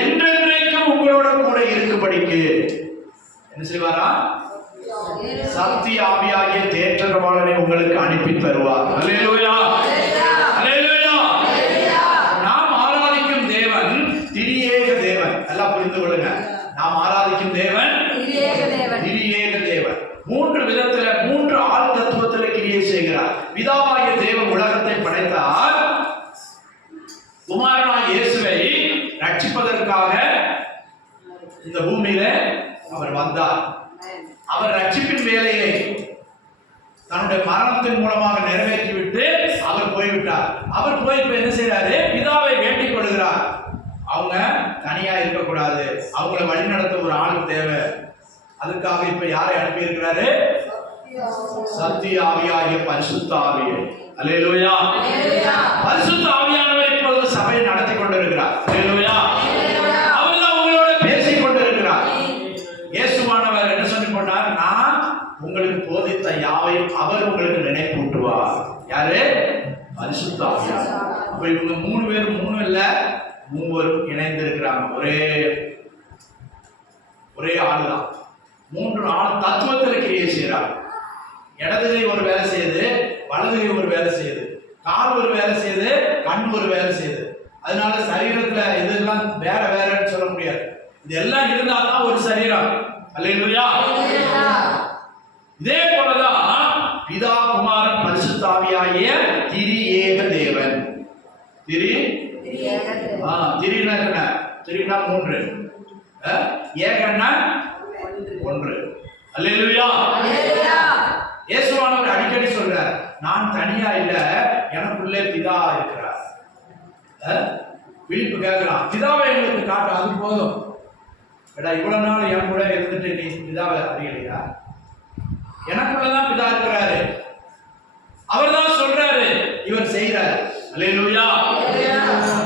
என்றென்றைக்கும் உங்களோட கூட இருக்கும்படிக்கு என்ன செய்வாரா? சத்திய ஆவியாகிய தேற்றரவாளனை உங்களுக்கு அனுப்பி தருவார். அல்லேலூயா. அல்லேலூயா. நாம் ஆராதிக்கும் தேவன் திரியேக தேவன். எல்லாம் புரிந்து கொள்ளுங்க. நாம் ஆராதிக்கும் தேவன் திரியேக தேவன். 3 விதத்துல 3 ஆள் தத்துவத்துல கிரியை செய்கிறார். பிதாவாகிய தேவன் உலகத்தை படைத்தார். குமாரனாகிய இயேசுவை ரட்சிப்பதற்காக இந்த பூமியில அவர் வந்தார். அவர் ரட்சிப்பின் வேலையை தன்னுடைய மரணத்தின் மூலமாக நிறைவேற்றிவிட்டு அவர் போய்விட்டார். அவர் போய் இப்ப என்ன செய்யறாரு? பிதாவை வேண்டிக் கொள்கிறார். அவங்க தனியா இருக்கக்கூடாது, அவங்களை வழிநடத்த ஒரு ஆள் தேவை. அதுக்காக இப்ப யாரை அனுப்பி இருக்கிறாரு? சத்திய ஆவியாகிய பரிசுத்த ஆவியை. அல்லேலூயா. பரிசுத்த ஆவியானவர் இப்பொழுது சபையை நடத்தி கொண்டிருக்கிறார். அல்லேலூயா. அவர்தான் உங்களோட பேசிக் கொண்டிருக்கிறார். இயேசுவானவர் என்ன சொல்லி போனார்? நான் உங்களுக்கு போதித்த யாவையும் அவர் உங்களுக்கு நினைப்பூட்டுவார். யாரு? பரிசுத்த ஆவியானவர். அப்ப இவங்க 3 பேரும் 3 இல்ல 3 இணைந்து இருக்கிறாங்க. ஒரே ஆள் தான். 3 ஆள் தத்துவத்தில் கிரியை செய்யறாங்க. இடதுகை ஒரு வேலை செய்யுது, வலதுகை ஒரு வேலை செய்யுது, கால் ஒரு வேலை செய்யுது, கண் ஒரு வேலை செய்யுது. அதனால சரீரத்துல இதெல்லாம் வேற வேறன்னு சொல்ல முடியாது. இது எல்லாம் இருந்தா தான் ஒரு சரீரம். அல்லேலூயா. இதே போலதான் பிதா குமாரன் பரிசுத்த ஆவியாகிய திரியேக தேவன். திரினா 3, ஏகன்னா 1. அல்லேலூயா. இயேசுவானவர் அடிக்கடி சொல்றார், நான் தனியா இல்ல, எனக்குள்ளே பிதா இருக்கிறார். பிலிப்பு கேட்கிறான், பிதாவை எங்களுக்கு காட்டு, அது போதும். இவ்வளவு நாள் என் கூட இருந்துட்டு நீ பிதாவை அறியலையா? எனக்குள்ளதான் பிதா இருக்கிறாரு. அவர் தான் சொல்றாரு, இவர் செய்யறாரு. அல்லேலூயா.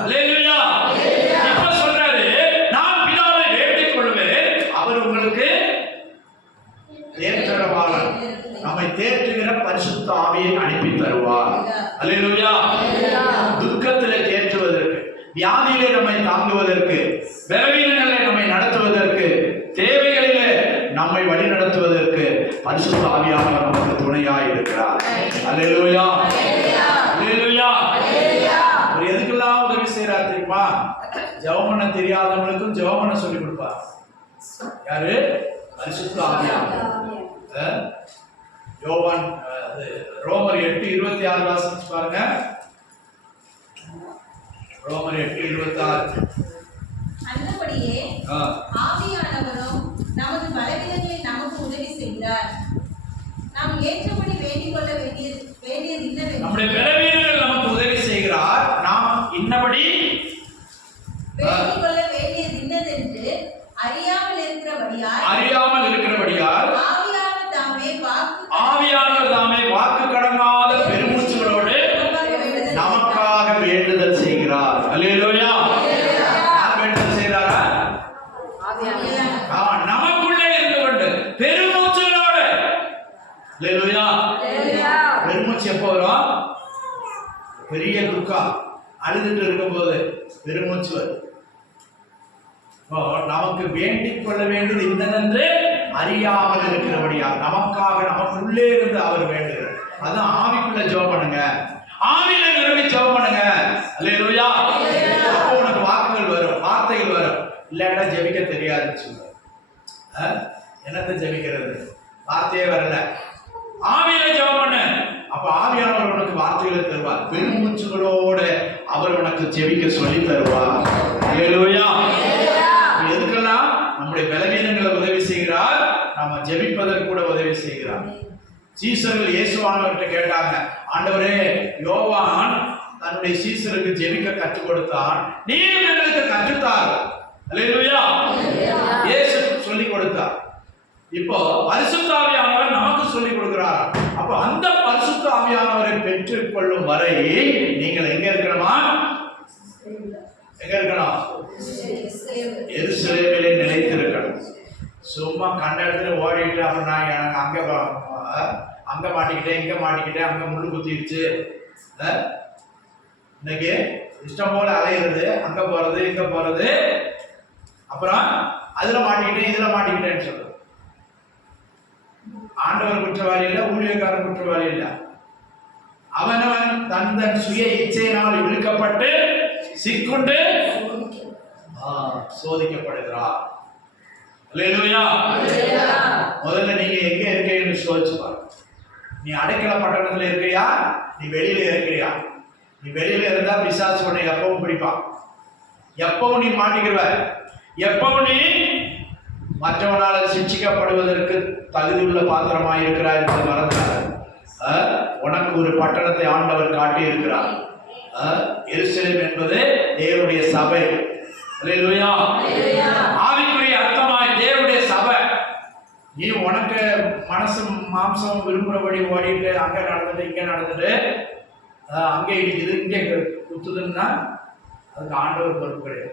அல்லேலூயா. இப்ப சொல்றாரு, நான் பிதாவை வேண்டிக் கொள்வேன், அவர் உங்களுக்கு தேற்றரவாளன், நம்மை தேற்றுகிற பரிசுத்த ஆவியை அனுப்பி தருவார். அல்லேலூயா. துக்கத்திலே தேற்றுவதற்கு, வியாதியிலே நம்மை தாங்குவதற்கு, பலவீனங்களிலே நம்மை நடத்துவதற்கு, தேவைகளிலே நம்மை வழி நடத்துவதற்கு பரிசுத்த ஆவியானவர் நமக்கு துணையாய் இருக்கிறார். அல்லேலூயா, அல்லேலூயா. அவர் எதுக்கெல்லாம் உதவி செய்யறார் தெரியுமா? ஜெபம் பண்ண தெரியாதவங்களுக்கும் ஜெபம் பண்ண சொல்லி கொடுப்பார். யாரு? பரிசுத்த ஆவியானவர். யோவான் ரோமர் 8:26 வாசிச்சு பாருங்க. ரோமர் 8:26. அந்தபடியே ஆவியானவரும் நமது பலவீனங்களில் நமக்கு உதவி செய்கிறார். நாம் ஏற்றபடி வேண்டிக் கொள்ள வேண்டியது இன்னவென்று, நம்முடைய பலவீனங்கள் நமக்கு உதவி செய்கிறார். நாம் இன்னபடி வேண்டிக் கொள்ள வேண்டியது இன்னதென்று அறியாமல் இருக்கிறபடியால் ஆவியானவர் தாமே வாக்கு கடங்காத பெருமூச்சுகளோடு நமக்காக வேண்டுதல் செய்கிறார். அல்லேலூயா. யார் வேண்டுதல் செய்கிறாரா? நமக்குள்ளே இருந்து கொண்டு பெருமூச்சுகளோடு. அல்லேலூயா. பெருமூச்சு எப்போ வரும்? பெரிய துக்கம் அழுதுட்டு இருக்கும்போது பெருமூச்சு வரும். நமக்கு வேண்டிக் கொள்ள வேண்டியது இன்னதென்று அறியாமல் இருக்கிறபடியா நமக்காக நமக்குள்ளே இருந்து அவர் வேண்டுகிறார். அதான் ஆவிக்குள்ள ஜெபம் பண்ணுங்க, ஆவியில நிரம்பி ஜெபம் பண்ணுங்க. அல்லேலூயா. அப்போ உனக்கு வாக்குகள் வரும், வார்த்தைகள் வரும். இல்லாட்டா ஜெபிக்க தெரியாதுன்னு சொல்ற என்னத்தை ஜெபிக்கிறது? வார்த்தையே வரல. ஆவியில ஜெபம் பண்ணு. அப்ப ஆவியானவர் உனக்கு வார்த்தைகளை தருவார். பெருமூச்சுகளோட அவர் உனக்கு ஜெபிக்க சொல்லி தருவார். அல்லேலூயா. எதுக்கெல்லாம்? நம்முடைய பலவீனங்களை உதவி செய்கிறார், நம்ம ஜெபிப்பதற்கு கூட உதவி செய்கிறார். சீசர்கள் இயேசுவானவர்கிட்ட கேட்டாங்க, ஆண்டவரே, யோவான் தன்னுடைய சீசருக்கு ஜெபிக்க கற்றுக் கொடுத்தான், நீர் எங்களுக்கு கற்றுத்தார். அல்லேலூயா. இயேசு சொல்லி கொடுத்தார். இப்போ பரிசுத்த ஆவியானவர் நமக்கு சொல்லிக் கொடுக்கிறார். அப்ப அந்த பரிசுத்த ஆவியானவரை பெற்றுக் கொள்ளும் வரை நீங்கள் எங்க இருக்கணுமா? எங்க இருக்கணும்? எருசலேமிலே நிலைத்திருக்கணும். சும்மா கண்ட இடத்துல ஓடிட்டு அப்புறம் நான் எனக்கு அங்க மாட்டிக்கிட்டேன், இங்க மாட்டிக்கிட்டேன், அங்க முள்ளு குத்திடுச்சு. இன்னைக்கு இஷ்டம் போல அலையிறது, அங்க போறது இங்க போறது, அப்புறம் அதுல மாட்டிக்கிட்டேன் இதுல மாட்டிக்கிட்டேன்னு சொல்றது. ஆண்டவர் குற்றவாளி இல்ல, ஊழியக்காரன் குற்றவாளி இல்ல. அவனவன் தன் சுய இச்சையினால் இழுக்கப்பட்டு சிக்குண்டு சோதிக்கப்படுகிறார். அல்லேலூயா. முதல்ல நீங்க எங்க இருக்கீங்கன்னு சோதிச்சு பாரு. நீ அடைக்கல பட்டணத்துல இருக்கியா? நீ வெளியில இருக்கிறியா? நீ வெளியில இருந்தா பிசாசு உன்னை எப்பவும் பிடிப்பான். எப்பவும் நீ மாட்டிக்கிற, எப்பவும் நீ மற்றவனால சிக்ஷிக்கப்படுவதற்கு தகுதியுள்ள பாத்திரமாய் இருக்கிறாய் என்று மறந்தார். உனக்கு ஒரு பட்டணத்தை ஆண்டவர் காட்டி இருக்கிறார். எருசலேம் என்பது தேவனுடைய சபை. அல்லேலூயா. ஆவிக்குரிய அர்த்தமாய் தேவனுடைய சபை. நீ உனக்கு மனசு மாம்சம் விரும்புறபடி ஓடிட்டு அங்க நடந்துட்டு இங்க நடந்துட்டு அங்க இடிக்குது இங்க குத்துதுன்னா அதுக்கு ஆண்டவர் பொறுப்பு கிடையாது.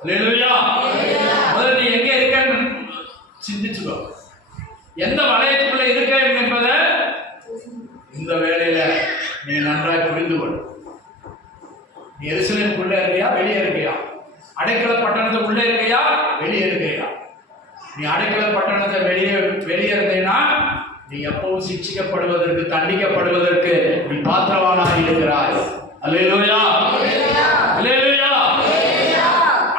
அல்லேலூயா. முதல்ல நீ எங்க இருக்கன்னு சிந்திச்சுக்கோ. எந்த வளையத்துக்குள்ள இருக்க என்பதை இந்த வேலையில நீ நன்றாக புரிந்து கொள். நீ எருசலேமுக்குள்ள இருக்கியா? வெளியே இருக்கியா? அடைக்கல பட்டணத்துக்குள்ள இருக்கியா? வெளியே இருக்கியா? நீ அடைக்கல பட்டணத்தை வெளியே இருந்தேன்னா நீ எப்பவும் சிக்ஷிக்கப்படுவதற்கு, தண்டிக்கப்படுவதற்கு நீ பாத்திரவானாக இருக்கிறாய். அல்லேலூயா. அல்லேலூயா.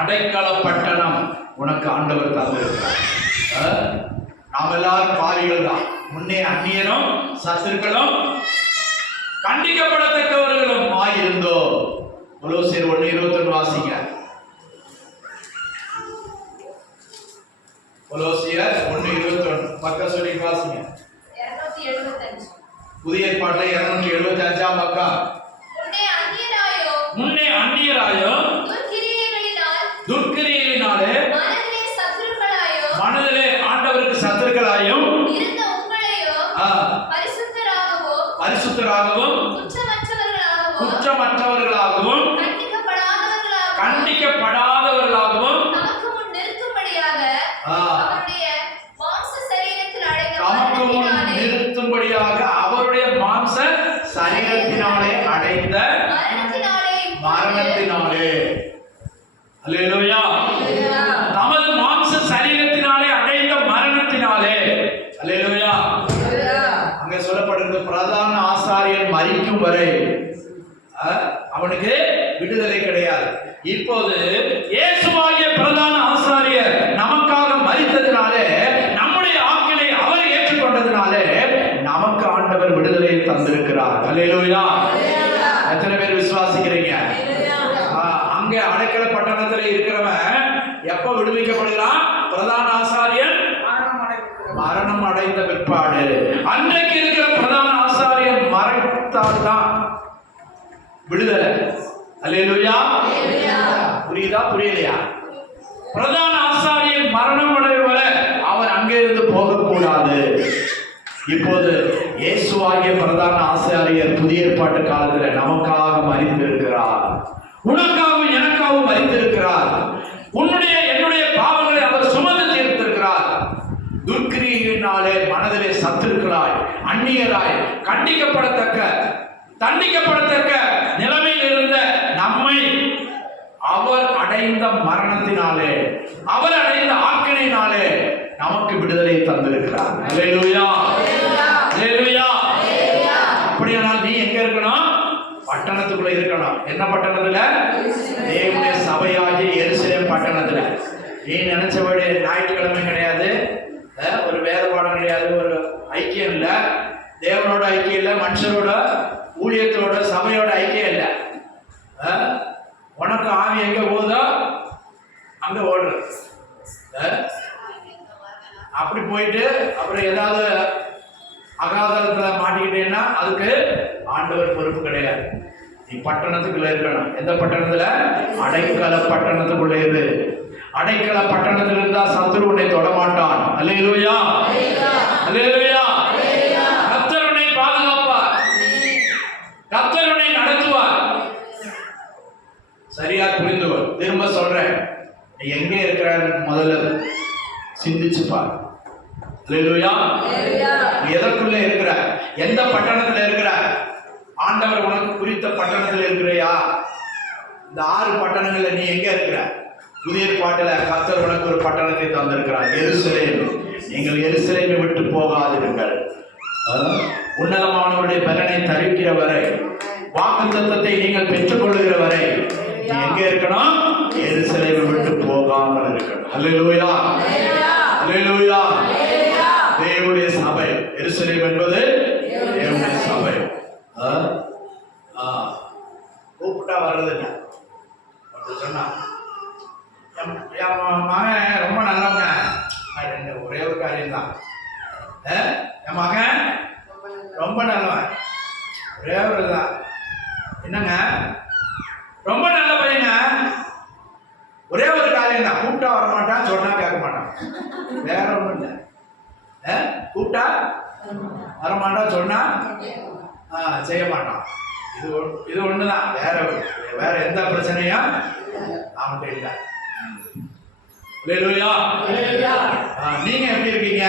அடைக்கல பட்டணம் உனக்கு ஆண்டவர் தந்திருக்கிறார். நாம் எல்லாரும் பாவிகள் தான். முன்னே அந்நியரும் சத்துருக்களும் கண்டிக்கப்படத்தக்கவர்களும் ஆயிருந்தோம். கொலோசியர் 1:21 வாசிங்க. கொலோசியர் 1:21 பக்கம் சொல்லி வாசிங்க. 275. புதிய ஏற்பாட்டுல 275ஆம் பக்கம். முன்னே அந்நியராயோ துர்க்கிரியைகளினாலே மனதிலே ஆண்டவருக்கு சத்துருக்களாயும் பரிசுத்தராகவும் குற்றமற்றவர்களாகவும் கண்டிக்கப்படாதவர்களாகவும் தமக்கு முன் நிறுத்தும்படியாக அவருடைய மாம்ச சரீரத்தினாலே அடைந்த மரணத்தினாலே. அல்லேலூயா. தமது மாம்ச சரீரத்தினாலே அடைந்த மரணத்தினாலே அல்லேலூயா. அங்க சொல்லப்படுகிறது பிரதான ஆசாரியன் மரிக்கும் வரை அவனுக்கு விடுதலை கிடையாது. இப்போது இயேசுவாகிய பிரதான ஆசாரியர் நமக்காக மரித்ததினாலே, நம்முடைய ஆக்கினை அவர் ஏற்றுக்கொண்டதினாலே நமக்கு ஆண்டவர் விடுதலை தந்திருக்கிறார். அல்லேலூயா. எத்தனை பேர் விசுவாசிக்கிறீங்க? அங்க அடைக்கல பட்டணத்துல இருக்கிறவன் எப்ப விடுவிக்கப்படுகிறான்? பிரதான ஆசாரியன் மரணம் அடைந்த பிற்பாடு. அன்றைக்கு இருக்கிற பிரதான ஆசாரியன் மறைத்தால் தான் விடுதலை. அல்லேலூயா. புரியுதா புரியலையா? பிரதான ஆசாரியன் மரணம் அடைவரை அவர் அங்கிருந்து போகக்கூடாது. இப்போது இயேசுவாகிய பிரதான ஆசாரியர் புதிய ஏற்பாட்டு காலத்தில் நமக்காக மரித்திருக்கிறார். உனக்காகவும் எனக்காகவும் மரித்திருக்கிறார். உன்னுடைய என்னுடைய பாவங்களை அவர் சுமந்து தீர்த்திருக்கிறார். துர்க்கிரியினாலே மனதிலே சத்துருக்களாய், அந்நியராய், தண்டிக்கப்படத்தக்க நிலைமையில் இருந்த நம்மை அவர் அடைந்த மரணத்தினாலே, அவர் அடைந்த ஆக்கினையினாலே நமக்கு விடுதலை தந்திருக்கிறார். அல்லேலூயா. அல்லேலூயா. அப்படியானால் நீ எங்க இருக்கணும்? பட்டணத்துக்குள்ள இருக்கணும். என்ன பட்டணத்துல? தேவனுடைய சபையாகிய எருசலேம் பட்டணத்துல. நீ நினைச்சபடி ஞாயிற்றுக்கிழமை கிடையாது, ஒரு வேத பாடம் கிடையாது, ஒரு ஐக்கியம் இல்லை, தேவனோட ஐக்கியம் இல்லை, மனுஷரோட ஊழியத்தோட சபையோட ஐக்கியம் இல்லை. உனக்கு ஆவி எங்க போதோ அங்க ஓடுற. அப்படி போயிட்டு அப்புறம் ஏதாவது அகாதத்துல மாட்டிக்கிட்டேன்னா அதுக்கு ஆண்டவர் பொறுப்பு கிடையாது. நீ பட்டணத்துக்குள்ள இருக்கணும். எந்த பட்டணத்துல? அடைக்கல பட்டணத்துக்குள்ள இரு. அடைக்கல பட்டணத்தில் இருந்தா சத்துரு உன்னை தொடமாட்டான். அல்லேலூயா. அல்லேலூயா. கர்த்தர் உன்னை பாதுகாப்பார். கர்த்தர் உன்னை நடத்துவார். சரியா புரிந்துவர். திரும்ப சொல்றேன், நீ எங்க இருக்கிற முதல்ல சிந்திச்சு பார். அல்லேலூயா. நீ எதற்குள்ள இருக்கிற? எந்த பட்டணத்துல இருக்கிற? ஆண்டவர் உனக்கு குறித்த பட்டணத்துல இருக்கிறையா? இந்த 6 பட்டணங்கள்ல நீ எங்க இருக்கிற? புதிய ஏற்பாட்டுல கர்த்தர் உனக்கு ஒரு பட்டணத்தை தந்திருக்கிறார், எருசலேம். நீங்கள் எருசலேமை விட்டு போகாதிருங்கள். உன்னதமானவருடைய பலனை தருகிற வரை, வாக்குத்தத்தத்தை நீங்கள் பெற்றுக் கொள்ளுகிற வரை நீ எங்க இருக்கணும்? எருசலேமை விட்டு போகாமல் இருக்கணும். அல்லேலூயா. அல்லேலூயா. தேவனுடைய சபை எருசலேம் என்பது தேவனுடைய சபை. கூப்பிட்டா வர்றதில்ல. சொன்னா மகன் ரொம்ப நல்லவங்க. ஒரே ஒரு காரியம் தான், என் மகன் ரொம்ப நல்லவன். ஒரே ஒரு தான். என்னங்க? ரொம்ப நல்ல பையங்க. ஒரே ஒரு காரியம் தான், கூப்பிட்டா வரமாட்டான், சொன்னா கேட்க மாட்டான். வேற ஒன்றும் இல்லை. கூப்பிட்டா வரமாட்டான், சொன்னா செய்ய மாட்டான். இது ஒண்ணுதான். வேற எந்த பிரச்சனையும் அவன்கிட்ட இல்லை. அல்லேலூயா. நீங்க எப்படி இருக்கீங்க?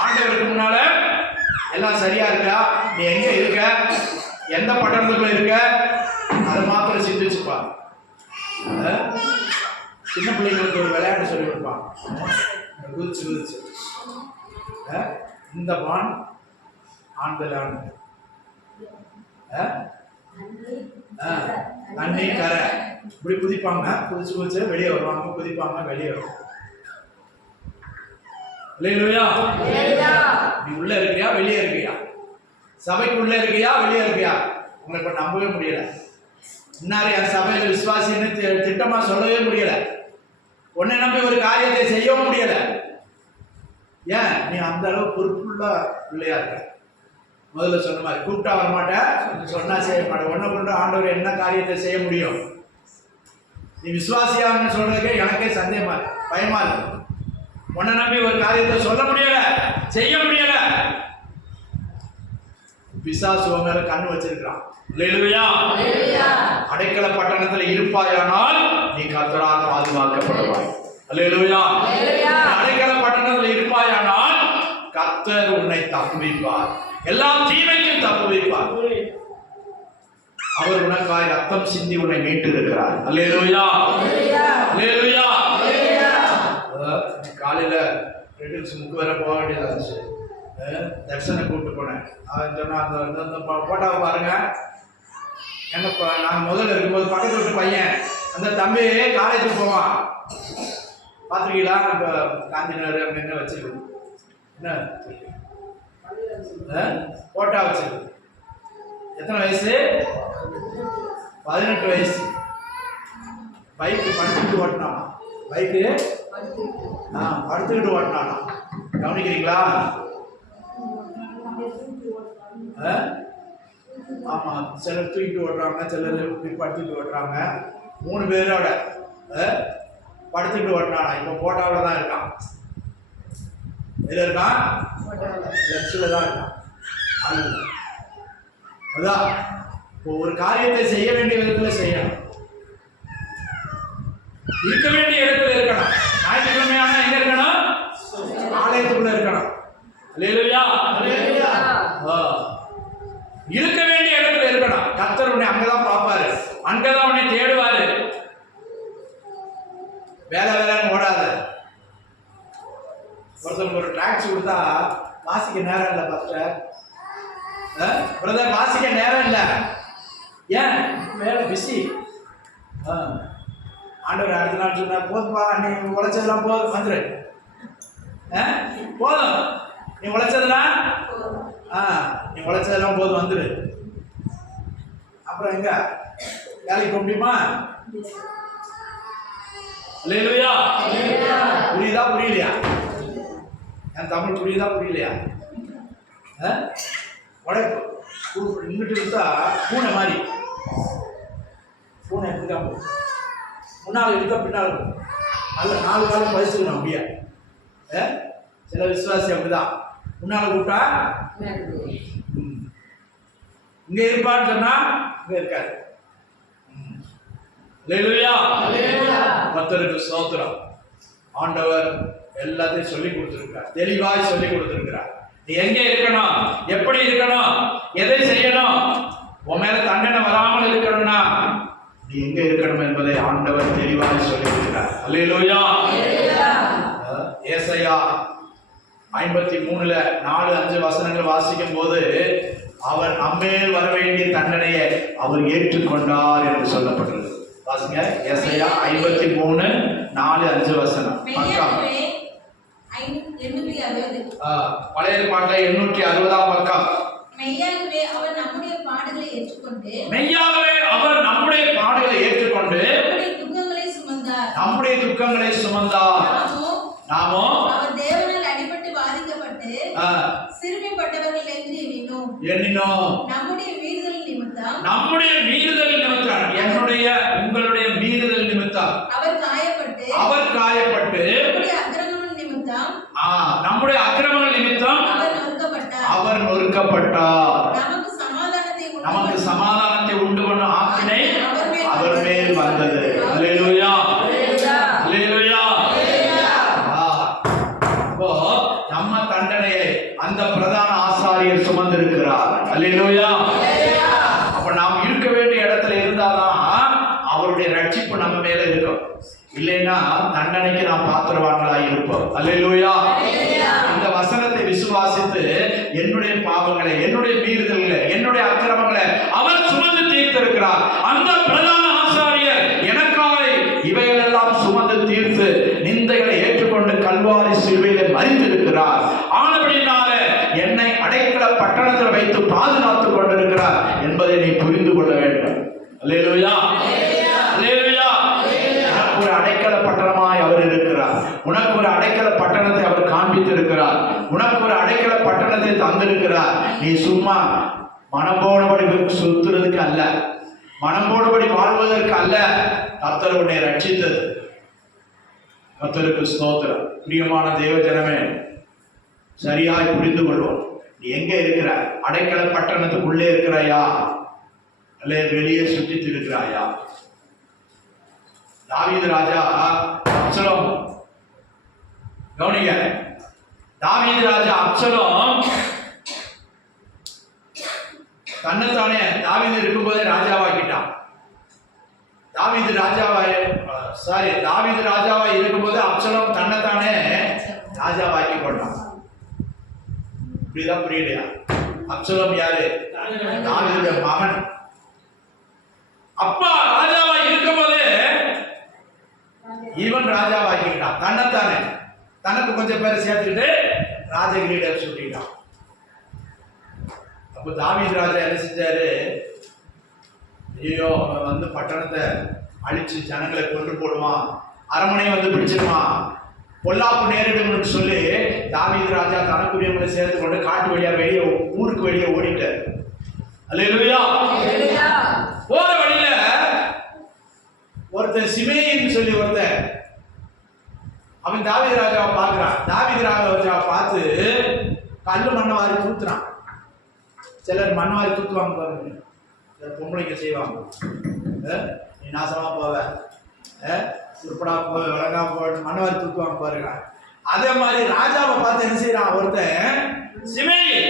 ஆண்டவருக்கு முன்னால எல்லாம் சரியா இருக்கா? நீ எங்க இருக்க? எந்த பட்டணத்துக்குள்ள இருக்க? அதை மாத்திரம் சிந்திச்சுப்பா. சின்ன பிள்ளைங்களுக்கு ஒரு விளையாட்டு சொல்லி கொடுப்பான். குதிச்சு இந்த பான் ஆண்கள் தண்ணி கரை இப்படி குதிப்பாங்க. குதிச்சு வெளியே வருவாங்க, குதிப்பாங்க, வெளியே வருவாங்க. அல்லேலூயா. நீ உள்ள இருக்கியா வெளியே இருக்கியா? சபைக்கு உள்ள இருக்கியா வெளியே இருக்கியா? உங்களை இப்ப நம்பவே முடியல. இன்னாரு என் சபையில விசுவாசின்னு திட்டமா சொல்லவே முடியல. உன்னை நம்பி ஒரு காரியத்தை செய்யவும் முடியல. ஏன்? நீ அந்த அளவு பொறுப்புள்ள பிள்ளையா இருக்க. முதல்ல சொன்ன மாதிரி கூப்பிட்டா வரமாட்டேன், சொன்னா செய்ய மாட்டேன். ஒன்ன கொண்டு ஆண்டவர் என்ன காரியத்தை செய்ய முடியும்? நீ விசுவாசியான்னு சொல்றதுக்கே எனக்கே சந்தேகமா இருக்கு, பயமா இருக்கு. உன்னை நம்பி ஒரு காரியத்தை சொல்ல முடியல, செய்ய முடியல. பிசாசு உன் மேல கண்ணு வச்சிருக்கிறான். அல்லேலூயா. அடைக்கல பட்டணத்துல இருப்பாயானால் நீ கர்த்தரால் பாதுகாக்கப்படுவாய். அல்லேலூயா. அடைக்கல பட்டணத்துல இருப்பாயானால் கர்த்தர் உன்னை தப்புவிப்பார், எல்லா தீமைக்கும் தப்புவிப்பார். அவர் உனக்காய் ரத்தம் சிந்தி உன்னை மீட்டு இருக்கிறார். அல்லேலூயா. அல்லேலூயா. காலையில ரெண்டு முக்கு வரை போக வேண்டியதா இருந்துச்சு. தர்ஷனை கூப்பிட்டு போனேன். அவன் சொன்னான், அந்த போட்டாவை பாருங்க. எங்க நாங்கள் முதல்ல இருக்கும்போது பக்கத்து வீட்டு பையன் அந்த தம்பி காலேஜுக்கு போவான். பார்த்துருக்கீங்களா? இப்போ காந்தி நகர் அப்படின்னு வச்சிருக்கு. என்ன போட்டா வச்சிருக்கு. எத்தனை வயசு? 18 வயசு. பைக்கு படுத்துக்கிட்டு ஓட்டினானா? பைக்கு படுத்துக்கிட்டு ஓட்டினானா? கவனிக்கிறீங்களா? ஆமாம், சிலர் தூக்கிட்டு ஓட்டுறாங்க, சிலர் படுத்துக்கிட்டு ஓட்டுறாங்க. 3 பேரோட படுத்துக்கிட்டு ஓட்டினானா? இப்போ போட்டாவில் தான் இருக்கான். எதில் இருக்கான்? லட்சில் தான் இருக்கான். அதான் இப்போ ஒரு காரியத்தை செய்ய வேண்டிய விதத்தில் செய்யணும். இருக்க வேண்டிய இடத்துல இருக்கணும். ஞாயிற்றுக்கிழமையான எங்க இருக்கணும்? ஆலயத்துக்குள்ள இருக்கணும். அல்லேலூயா. இருக்க வேண்டிய இடத்துல இருக்கணும். கர்த்தர் உன்னை அங்கதான் பார்ப்பாரு, அங்கதான் உன்னை தேடுவாரு. வேலை வேலைன்னு ஓடாத. ஒருத்தருக்கு ஒரு டாக்ஸ் கொடுத்தா வாசிக்க நேரம் இல்லை பாஸ்டர், பிரதர் வாசிக்க நேரம் இல்லை. ஏன்? வேலை பிஸி. ஆண்டவர் அடுத்த நாள் சொன்னா, போதுப்பா நீ உழைச்சதெல்லாம் போதும், வந்துரு. போதும், நீ உழைச்சதெல்லாம் நீ உழைச்சதெல்லாம் போதும், வந்துரு. அப்புறம் எங்க வேலைக்கு போக முடியுமா? அல்லேலூயா. புரியுதா புரியலையா? என் தமிழ் புரியுதா புரியலையா? உழைப்பு இங்கிட்டு இருந்தா பூனை மாதிரி. பூனை எப்படிதான் போகும்? முன்னால் எடுத்தா பின்னால் நல்ல 4 காலம் பதிச்சுக்கணும். அப்படியே சில விசுவாசி அப்படிதான். முன்னால் கூப்பிட்டா இங்க இருப்பான்னு சொன்னா இங்க இருக்காது. கர்த்தருக்கு ஸ்தோத்திரம். ஆண்டவர் எல்லாத்தையும் சொல்லி கொடுத்திருக்கிறார், தெளிவாய் சொல்லி கொடுத்திருக்கிறார். நீ எங்க இருக்கணும், எப்படி இருக்கணும், எதை செய்யணும், உன் மேல தண்டனை வராமல் இருக்கணும்னா நீ எங்க இருக்கணும் என்பதை ஆண்டவர் தெளிவாக சொல்லியிருக்கிறார். அல்லேலூயா. ஏசாயா 53 4, 5 வசனங்கள் வாசிக்கும் போது அவர் நம்மேல் வர வேண்டிய தண்டனையை அவர் ஏற்றுக்கொண்டார் என்று சொல்லப்பட்டுள்ளது. வாசிங்க, ஏசாயா 53 4, 5 வசனம். பழைய பாட்டுல 860 பக்கம். மெய்யாகவே அவர் நம்முடைய பாடுகளை ஏற்றுக்கொண்டு நம்முடைய துக்கங்களை சுமந்தார். நாமோ அவர் தேவனால் அடிபட்டு பாதிக்கப்பட்டு சிறுமைப்பட்டவர்கள் என்று எண்ணினோம். நம்முடைய மீறுதல் நிமித்தம் என்னுடைய உங்களுடைய மீறுதல் நிமித்தம் அவர் காயப்பட்டு நம்முடைய அக்கிரமங்கள் நிமித்தம் அவர் நொறுக்கப்பட்டார். நமக்கு சமாதானத்தை உண்டு பண்ணும் ஆக்கினை அவர் மேல் வந்தது. அல்லேலூயா. அல்லேலூயா. அப்போ நம்ம தண்டனையை அந்த பிரதான ஆசாரியர் சுமந்திருக்கிறார். அல்லேலூயா. அப்ப நாம் இருக்க வேண்டிய இடத்துல இருந்தாதான் அவருடைய ரட்சிப்பு நம்ம மேல இருக்கும். இல்லைன்னா தண்டனைக்கு நாம் பாத்திரவான்களாய் இருப்போம். அல்லேலூயா. இந்த வசனத்தை விசுவாசித்து என்னுடைய பாவங்களை, என்னுடைய மீறுதல்களை, என்னுடைய அக்கிரமங்களை அவர் சுமந்து தீர்த்திருக்கிறார். அந்த பிரதான ஆசாரியர் எனக்காக இவைகள் எல்லாம் சுமந்து தீர்த்து நிந்தைகளை ஏற்றுக்கொண்டு கல்வாரி சிலுவையிலே மரித்திருக்கிறார். ஆனபடினால என்னை அடைக்கல பட்டணத்தில் வைத்து பாதுகாத்துக் கொண்டிருக்கிறார் என்பதை நீ புரிந்து கொள்ள வேண்டும். அல்லேலூயா. அல்லேலூயா. ஒரு அடைக்கல பட்டணமாய் அவர் இருக்கிறார். உனக்கு ஒரு அடைக்கல பட்டணத்தை அவர் காண்பித்திருக்கிறார். உனக்கு ஒரு அடைக்கல பட்டணத்தை தந்திருக்கிறார். நீ சும்மா மனம் போனபடி சுத்துறதுக்கு அல்ல, மனம் போனபடி வாழ்வதற்கு அல்ல. கர்த்தர் உன்னை ரட்சித்தது. கர்த்தருக்கு ஸ்தோத்திரம். பிரியமான தேவ ஜனமே, சரியாய் புரிந்து கொள்வோம். நீ எங்க இருக்கிற? அடைக்கல பட்டணத்துக்குள்ளே இருக்கிறாயா அல்ல வெளியே சுற்றித்து இருக்கிறாயா? தாவீது ராஜா அப்சலோம், கவனிங்க, தாவீது ராஜா அப்சலோம் தன்னைத்தானே தாவீது இருக்கும்போதே ராஜாவாக்கிட்டான். தாவீது ராஜாவாய் இருக்கும்போது அப்சலோம் தன்னைத்தானே ராஜாவாக்கி கொண்டான். இப்படிதான் புரியலையா? அப்சலோம் யாரு? தாவீதுடைய மகன். அப்பா ராஜாவா இருக்கும் போதே இவன் ராஜாவாக்கிட்டான். தன்னைத்தானே தனக்கு கொஞ்சம் பேரை சேர்த்துக்கிட்டு ராஜகிரீடம் சுட்டிட்டான். அப்போ தாவீது ராஜா என்ன செஞ்சாரு? ஐயோ, அவன் வந்து பட்டணத்தை அழிச்சு ஜனங்களை கொண்டு போடுவான், அரண்மனையை வந்து பிடிச்சிருவான், பொல்லாப்பு நேரிடும் சொல்லி தாவீது ராஜா தனக்குரியவங்களை சேர்த்து கொண்டு காட்டு வழியா வெளியே ஊருக்கு வெளியே ஓடிட்டார். அல்லேலூயா. போற வழியில ஒருத்தன் சிமேயின்னு சொல்லி ஒருத்தன் அவன் தாவீது ராஜாவை பார்க்கிறான். தாவீது ராஜாவை பார்த்து கல்லு மண்ணை வாரி தூத்துறான். சிலர் மண் வாரி தூத்துவாங்க பாருங்க, சிலர் பொம்பளைங்க செய்வாங்க. நீ நாசமா போவ, உருப்படா போவ, விளங்காம போவ, மண் வாரி தூத்துவாங்க பாருங்க. அதே மாதிரி ராஜாவை பார்த்து என்ன செய்யறான்? ஒருத்தன் சிமேயி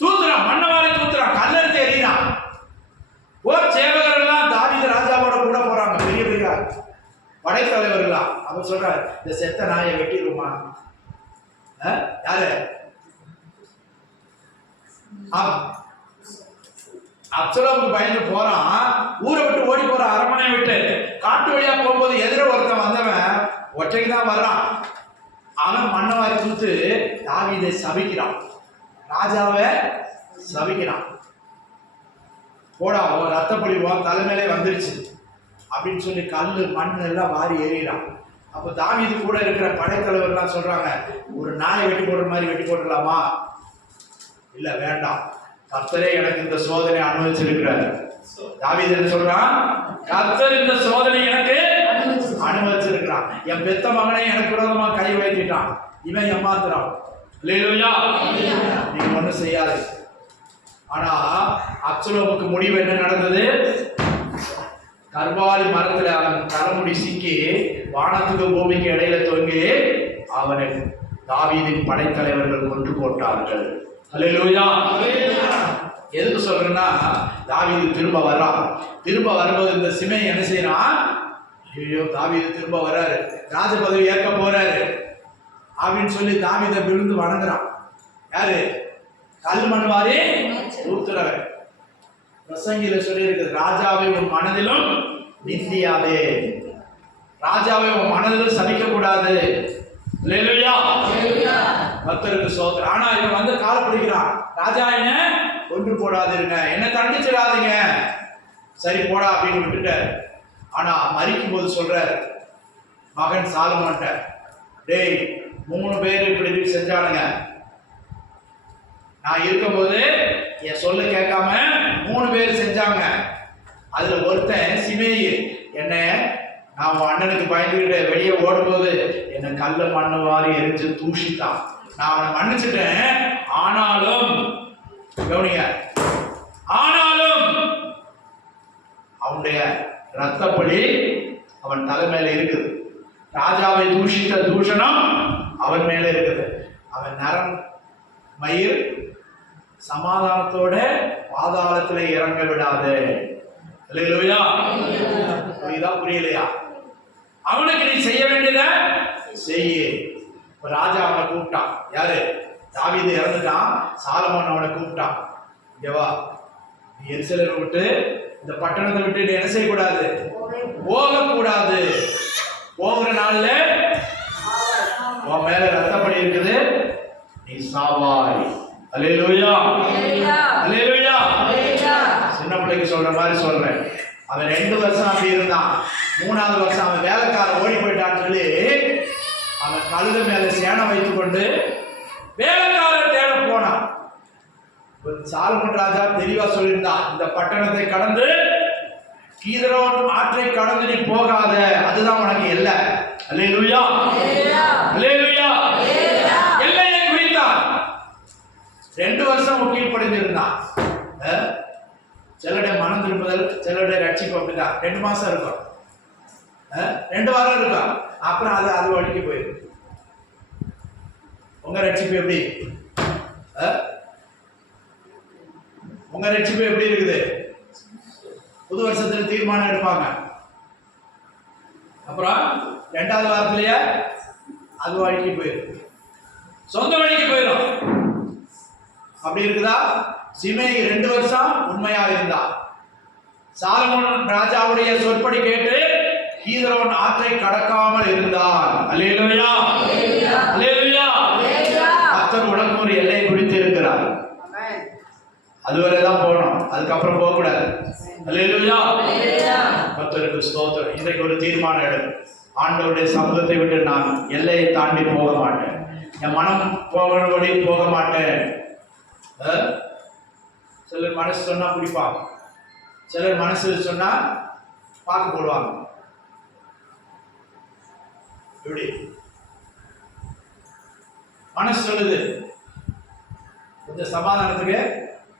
தூத்துறான், மண்ணை வாரி தூத்துறான், கல்லெடுத்து எறிகிறான். போர் சேவகர்கள் எல்லாம் தாவீது ராஜாவோட கூட போறாங்க, பெரிய பெரிய படைத்தலைவர்களா. அவர் சொல்றாரு, இந்த செத்த நாயை வெட்டிடுமா? யாரு? அப்சலோமுக்கு பயந்து போறான். ஊரை விட்டு ஓடி போற, அரண்மனை விட்டு காட்டு வழியா போகும்போது எதிர ஒருத்தன் வந்தவன் ஒற்றைக்கு தான் வர்றான். அவன் மண்ணை வாரி தூத்து தாவீதை சபிக்கிறான், ராஜாவை சபிக்கிறான். போடா, உன் ரத்தப்பொழி உன் தலைமையிலே வந்துருச்சு அப்படின்னு சொல்லி கல்லு மண் எல்லாம் வாரி ஏறிடான். அப்போ தாவீது கூட இருக்கிற படைத்தலைவர்லாம் சொல்றாங்க, ஒரு நாயை வெட்டி போடுற மாதிரி வெட்டி போட்டுடலாமா? இல்ல, வேண்டாம், கர்த்தரே எனக்கு இந்த சோதனை அனுபவிச்சிருக்கிறார். தாவீது என்ன சொல்றான்? கர்த்தர் இந்த சோதனை எனக்கு அனுபவிச்சிருக்கிறான். என் பெத்த மகனை எனக்கு விரோதமா கை வைத்திட்டான், இவன் ஏமாத்துறான். அல்லேலூயா. நீங்க ஒண்ணும் செய்யாது. ஆனா அப்சலோமுக்கு முடிவு என்ன நடந்தது? கர்வாலி மரத்துல அவன் தலைமுடி சிக்கி வானத்துக்கு பூமிக்கு இடையில தொங்கி அவனை தாவீதின் படைத்தலைவர்கள் கொன்று போட்டார்கள். அல்லேலூயா. எதுக்கு சொல்றேன்னா, தாவீது திரும்ப வர்றான். திரும்ப வரும்போது இந்த சிமேயி என்ன செய்யறான்? ஐயோ, தாவீது திரும்ப வர்றாரு, ராஜ பதவி ஏற்க போறாரு அப்படின்னு சொல்லி தாவீதை விழுந்து வணங்குறான். யாரு? கல் மண் வாரி ஊத்துறவன். பிரசங்கில சொல்லி இருக்குது, ராஜாவை உன் மனதிலும் நிந்தியாதே, ராஜாவை உன் மனதிலும் சபிக்க கூடாது. அல்லேலூயா. பக்தருக்கு சோதனை. ஆனா இவன் வந்து கால பிடிக்கிறான், ராஜா என்ன கொன்று போடாதீங்க, என்ன தண்டிச்சிடாதீங்க, சரி போடா அப்படின்னு விட்டுட்டார். ஆனா மரிக்கும் போது சொல்றாரு மகன் சாலமோன்ட்ட, டேய், 3 பேர் இப்படி செஞ்சானுங்க, நான் இருக்கும்போது என் சொல்ல கேட்காம 3 பேர் செஞ்சாங்க. அதுல ஒருத்தன் சிமேயி என்ன, நான் உன் அண்ணனுக்கு பயந்துகிட்டு வெளியே ஓடும்போது என்னை கல்ல மண்ணு வாரி எரிஞ்சு தூஷித்தான், நான் அவனை மன்னிச்சுட்டேன். ஆனாலும் கவனிங்க, ஆனாலும் அவனுடைய ரத்தப்படி அவன் தலைமையில இருக்குது. ராஜாவை தூஷித்த தூஷணம் அவன் மேல இருக்குது. அவன் நரம் மயிர் சமாதானத்தோட பாதாளத்துல இறங்க விடாது. அல்லேலூயா. புரியுதா புரியலையா? அவனுக்கு நீ செய்ய வேண்டியத செய்ய. ராஜா அவனை கூப்பிட்டான். யாரு? தாவீது இறந்துட்டான். சாலமோன் அவனை கூப்பிட்டான், இங்க வா, நீ எருசலேமை விட்டு இந்த பட்டணத்தை விட்டு நீ என்ன செய்யக்கூடாது? போகக்கூடாது. போகிற நாள்ல உன் மேல ரத்தப்படி இருக்குது, நீ சாவாய். அல்லேலூயா. அல்லேலூயா. சின்ன பிள்ளைக்கு சொல்ற மாதிரி சொல்றேன். அவன் 2 வருஷம் அப்படி இருந்தான். 3ஆவது வருஷம் அவன் வேலைக்காரன் ஓடி போயிட்டான்னு சொல்லி அவன் கழுத மேல சேனை வைத்துக் கொண்டு வேலைக்காரன் தேட போனான். சாலமோன் ராஜா தெளிவா சொல்லியிருந்தான், இந்த பட்டணத்தை கடந்து கீதரோன் ஆற்றை கடந்து நீ போகாத, அதுதான் உனக்கு எல்லை. அல்லேலூயா. அல்லேலூயா. எல்லையை குறித்தான். 2 வருஷம் கீழ்ப்படிந்திருந்தான். சிலருடைய மனம் திரும்புதல், சிலருடைய ரட்சிப்பு அப்படிதான் 2 மாசம் இருக்கும், 2 வாரம் இருக்கும், அப்புறம் அது வழிக்கு போயிடும். உங்க ரட்சிப்பு எப்படி? உங்க ரட்சிப்பு எப்படி இருக்குது? புது வருஷத்துல தீர்மானம் எடுப்பாங்க, அப்புறம் 2வது வாரத்திலேயே அது வழிக்கு போயிடும், சொந்த வழிக்கு போயிடும். அப்படி இருக்குதா? சிமேயி 2 வருஷம் உண்மையா இருந்தா. சாலமோன் ராஜாவுடைய சொற்படி கேட்டு கீதரோன் ஆற்றை கடக்காமல் இருந்தான். அல்லேலூயா, அல்லேலூயா. கர்த்தர் உனக்கு ஒரு எல்லை குறித்து இருக்கிறார். அதுவரைதான் போகணும், அதுக்கப்புறம் போக கூடாது. அல்லேலூயா, கர்த்தருக்கு ஸ்தோத்திரம். இன்றைக்கு ஒரு தீர்மானம் எடு. ஆண்டவருடைய சமூகத்தை விட்டு நான் எல்லையை தாண்டி போக மாட்டேன். என் மனம் போகிறபடி போக மாட்டேன். சிலர் மனசு சொன்னா பிடிப்பாங்க, சிலர் மனசு சொன்னா பார்க்க போடுவாங்க. எப்படி மனசு சொல்லுது கொஞ்சம் சமாதானத்துக்கு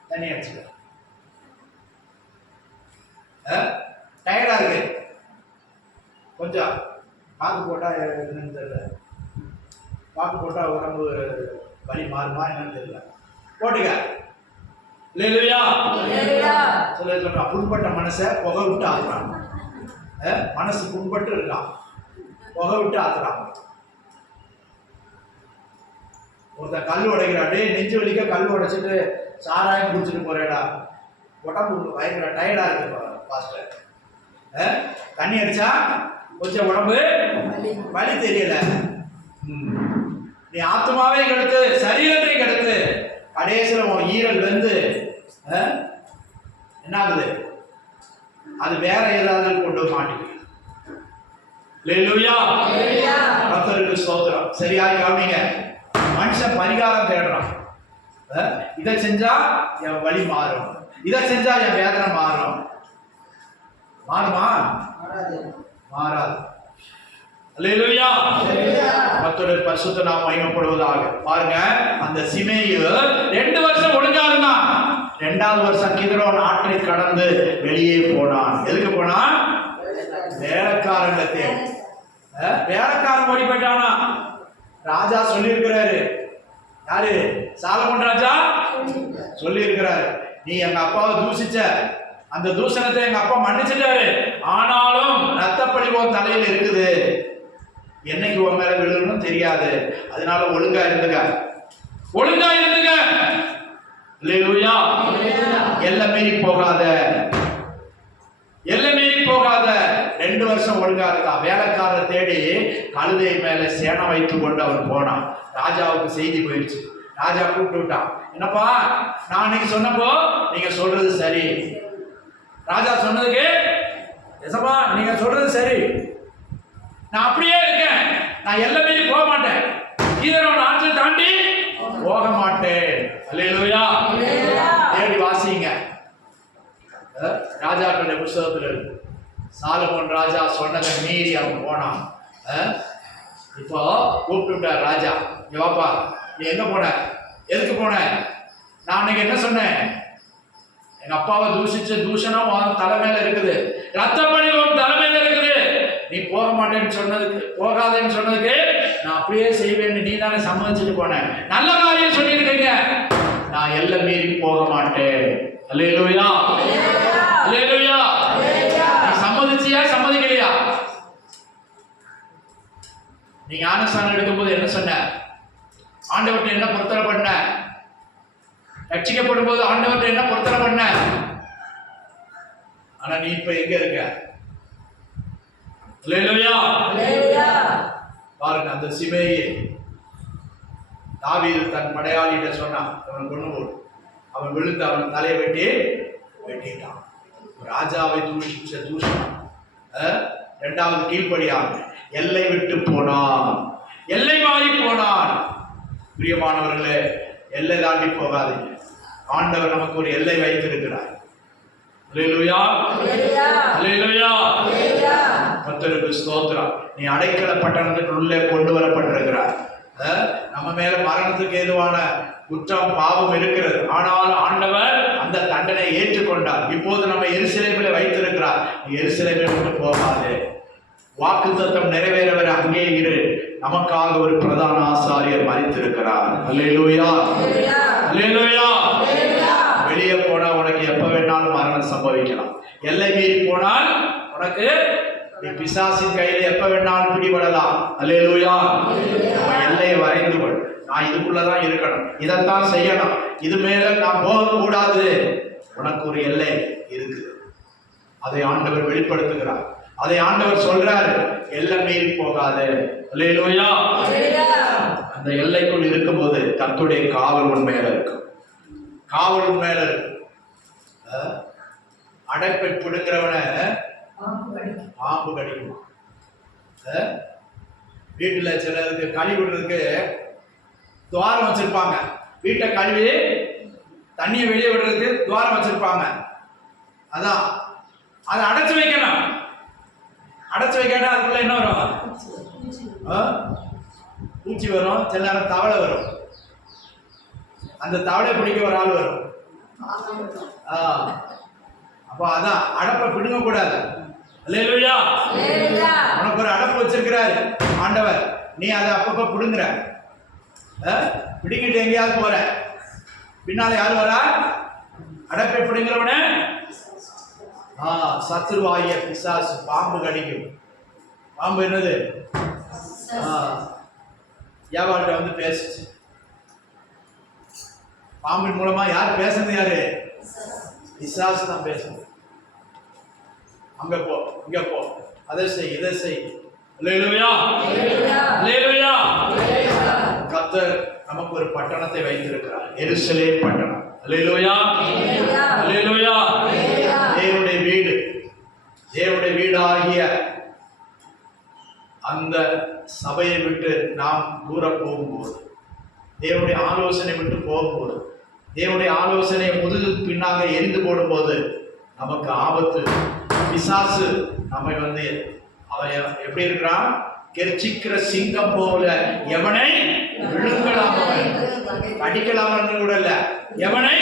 தண்ணி அடிச்சுக்க, டயர்டா இருக்கு, கொஞ்சம் பாக்கு போட்டா என்னன்னு தெரியல, பாக்கு போட்டா உடம்பு வலி மாறுமா என்னன்னு தெரியல, போட்டுக்க. அல்லேலூயா. சிலர் சொல்றான் புண்பட்ட மனசை புகை விட்டு ஆத்துறான். மனசு புண்பட்டு இருக்கான், புகை விட்டு ஆத்துறான். ஒருத்தன் கல் உடைக்கிறான், நெஞ்சு வலிக்க கல் உடைச்சிட்டு சாராயம் குடிச்சிட்டு போறேடா, உடம்பு பயங்கர டயர்டா இருக்கு பாஸ்டர். தண்ணி அடிச்சா கொஞ்சம் உடம்பு வலி தெரியல. நீ ஆத்மாவே கெடுத்து சரீரத்தை கெடுத்து கடைசியில் உன் ஈரல் வந்து என்ன ஆகுது? அது வேற ஏதாவது கொண்டு மாட்டேங்குது. அல்லேலூயா, கர்த்தருக்கு ஸ்தோத்திரம். சரியாக கவனிங்க. மனுஷன் பரிகாரம் தேடுறான். இதை செஞ்சா என் வலி மாறும், இதை செஞ்சா என் வேதனை மாறும். மாறுமா? மாறாது. அல்லேலூயா, கர்த்தருடைய பரிசுத்த நாமம் மகிமைப்படுவதாக. பாருங்க, அந்த சிமேயி 2 வருஷம் ஒழுங்கா இருந்தான். 2வது வருஷம் கிதரோன் ஆற்றை கடந்து வெளியே போனான். எதுக்கு போனான்? வேலைக்காரங்க தேடி. வேலைக்காரன் ஓடி போயிட்டானா? ராஜா சொல்லி இருக்கிறாரு. யாரு? சாலமோன் ராஜா சொல்லி இருக்கிறாரு, நீ எங்க அப்பாவை தூசிச்ச, அந்த தூஷணத்தை எங்க அப்பா மன்னிச்சிட்டாரு, ஆனாலும் ரத்தப்பழி உன் தலையில் இருக்குது, என்னைக்கு உன் மேல விழுகணும் தெரியாது, அதனால ஒழுங்கா இருந்துக்க, ஒழுங்கா இருந்துக்க. அல்லேலூயா. எல்லை மீறி போகாத, எல்லை மீறி போகாத. 2 வருஷம் ஒழுங்கா இருந்தான். வேலைக்காரர் தேடி கழுதை மேல சேனை வைத்து கொண்டு அவன் போனான். ராஜாவுக்கு செய்தி போயிடுச்சு. ராஜா கூப்பிட்டு விட்டான், என்னப்பா நான் அன்னைக்கு சொன்னப்போ நீங்க சொல்றது சரி. ராஜா சொன்னதுக்கு, எசப்பா நீங்க சொல்றது சரி, நான் அப்படியே இருக்கேன், நான் எல்லை மீறி போக மாட்டேன், கீதரோன் ஆற்றை தாண்டி போக மாட்டேன். அல்லேலூயா. தேடி வாசிங்க ராஜாக்களுடைய புத்தகத்தில். சாலமோன் ராஜா சொன்னதை மீறி அவன் போனான். இப்போ கூப்பிட்டுட்டார் ராஜா, இங்க வாப்பா, நீ எங்க போன, எதுக்கு போன? நான் அன்னைக்கு என்ன சொன்னேன்? எங்க அப்பாவை தூஷிச்ச தூஷணம் உன் தலைமையில இருக்குது, ரத்தப்பழி உன் தலைமையில இருக்குது, நீ போக மாட்டேன்னு சொன்னதுக்கு, போகாதேன்னு சொன்னதுக்கு நான் அப்படியே செய்வேன்னு நீ தானே சம்மதிச்சுட்டு போன. நல்ல காரியம் சொல்லியிருக்கீங்க, நான் எல்லை மீறி போக மாட்டேன். அல்லேலூயா, அல்லேலூயா. நீ சம்மதிச்சியா சம்மதிக்கலையா? நீ ஞானஸ்தானம் எடுக்கும்போது என்ன சொன்ன? ஆண்டவர்கிட்ட என்ன பொருத்தனை பண்ண? ரட்சிக்கப்படும் போது ஆண்டவர்கிட்ட என்ன பொருத்தனை பண்ண? ஆனா நீ இப்ப எங்க இருக்க? அல்லேலூயா. பாருங்க, அந்த சிமேயி தாவீது தன் படையாளிகிட்ட சொன்னான், அவன் கொண்டு போடு. அவன் விழுந்து அவன் தலையை வெட்டிட்டான். ராஜாவை தூஷிச்ச தூஷணம். 2வது கீழ்ப்படியாக எல்லை விட்டு போனான், எல்லை மாறி போனான். பிரியமானவர்களே, எல்லை தாண்டி போகாதீங்க. ஆண்டவர் நமக்கு ஒரு எல்லை வைத்திருக்கிறார். அல்லேலூயா, அல்லேலூயா. கர்த்தருக்கு ஸ்தோத்திரம். நீ அடைக்கல பட்டணத்துக்கு உள்ளே கொண்டு வரப்பட்டிருக்கிறார். நம்ம மேல மரணத்துக்கு ஏதுவான குற்றம் பாவம் இருக்கிறது, ஆனால் ஆண்டவர் அந்த தண்டனை ஏற்றுக்கொண்டார். இப்போது நம்ம எருசலேமில் வைத்திருக்கிறார். எருசலேமில் விட்டு போகாது, வாக்குத்தத்தம் நிறைவேற வரை அங்கே இரு. நமக்காக ஒரு பிரதான ஆசாரியர் மரித்திருக்கிறார். அல்லேலூயா, அல்லேலூயா. வெளியே போனா உனக்கு எப்ப வேணாலும் மரணம் சம்பவிக்கலாம். எல்லை மீறி போனால் உனக்கு நீ பிசாசின் கையில எப்ப வேணாலும் பிடிபடலாம். அல்லேலூயா. எல்லையை வரைந்து கொள். நான் இதுக்குள்ளதான் இருக்கணும், இதைத்தான் செய்யணும், இது மேல நான் போகக்கூடாது. உனக்கு ஒரு எல்லை இருக்குது. அதை ஆண்டவர் வெளிப்படுத்துகிறார். அதை ஆண்டவர் சொல்றாரு, எல்லை மீறி போகாது. அல்லேலூயா. அந்த எல்லைக்குள் இருக்கும்போது கர்த்தருடைய காவல் உன் மேல இருக்கும். காவல் உன் மேல இருக்கும். அடைப்பை பிடுங்கிறவனை பாம்பு கடிக்கும். வீட்டுல சிலருக்கு கழுவி விடுறதுக்கு துவாரம் வச்சிருப்பாங்க. வீட்டை கழுவி தண்ணியை வெளியே விடுறதுக்கு துவாரம் வச்சிருப்பாங்க. அதான் அதை அடைச்சு வைக்கணும். அடைச்சு வைக்காட்டா அதுக்குள்ள என்ன வரும்? பூச்சி வரும், சில நேரம் தவளை வரும். அந்த தவளை பிடிக்க ஒரு ஆள் வரும். அப்போ அதான் அடப்பை பிடுங்க கூடாது. அல்லேலூயா. உனக்கு ஒரு அடப்பு வச்சிருக்கிறாரு ஆண்டவர், நீ அதை அப்பப்ப பிடுங்குற. பிடிங்கிட்டு எங்கேயாவது போற, பின்னால யாரு வரா? அடப்பை பிடுங்கிறவன சத்துருவாகிய பிசாசு பாம்பு கடிக்கும். பாம்பு என்னது? ஏவாள்கிட்ட வந்து பேசுச்சு. பாம்பின் மூலமா யார் பேசுறது? யாரு? பிசாசு தான் பேசணும். அங்க போ, இங்க போ, அதை செய், இதை செய். அல்லேலூயா. அல்லேலூயா. கர்த்தர் நமக்கு ஒரு பட்டணத்தை வைத்திருக்கிறார், எருசலேம் பட்டணம். அல்லேலூயா. அல்லேலூயா. தேவனுடைய வீடு, தேவனுடைய வீடாகிய அந்த சபையை விட்டு நாம் தூர போகும்போது, தேவனுடைய ஆலோசனை விட்டு போகும்போது, தேவனுடைய ஆலோசனை முதுகு பின்னாக எரிந்து போடும்போது நமக்கு ஆபத்து. பிசாசு நம்மை வந்து அவன் எப்படி இருக்கிறான்? கெர்ச்சிக்கிற சிங்கம் போல எவனை விழுங்கலாமோ, அடிக்கலாமோ கூட இல்ல, எவனை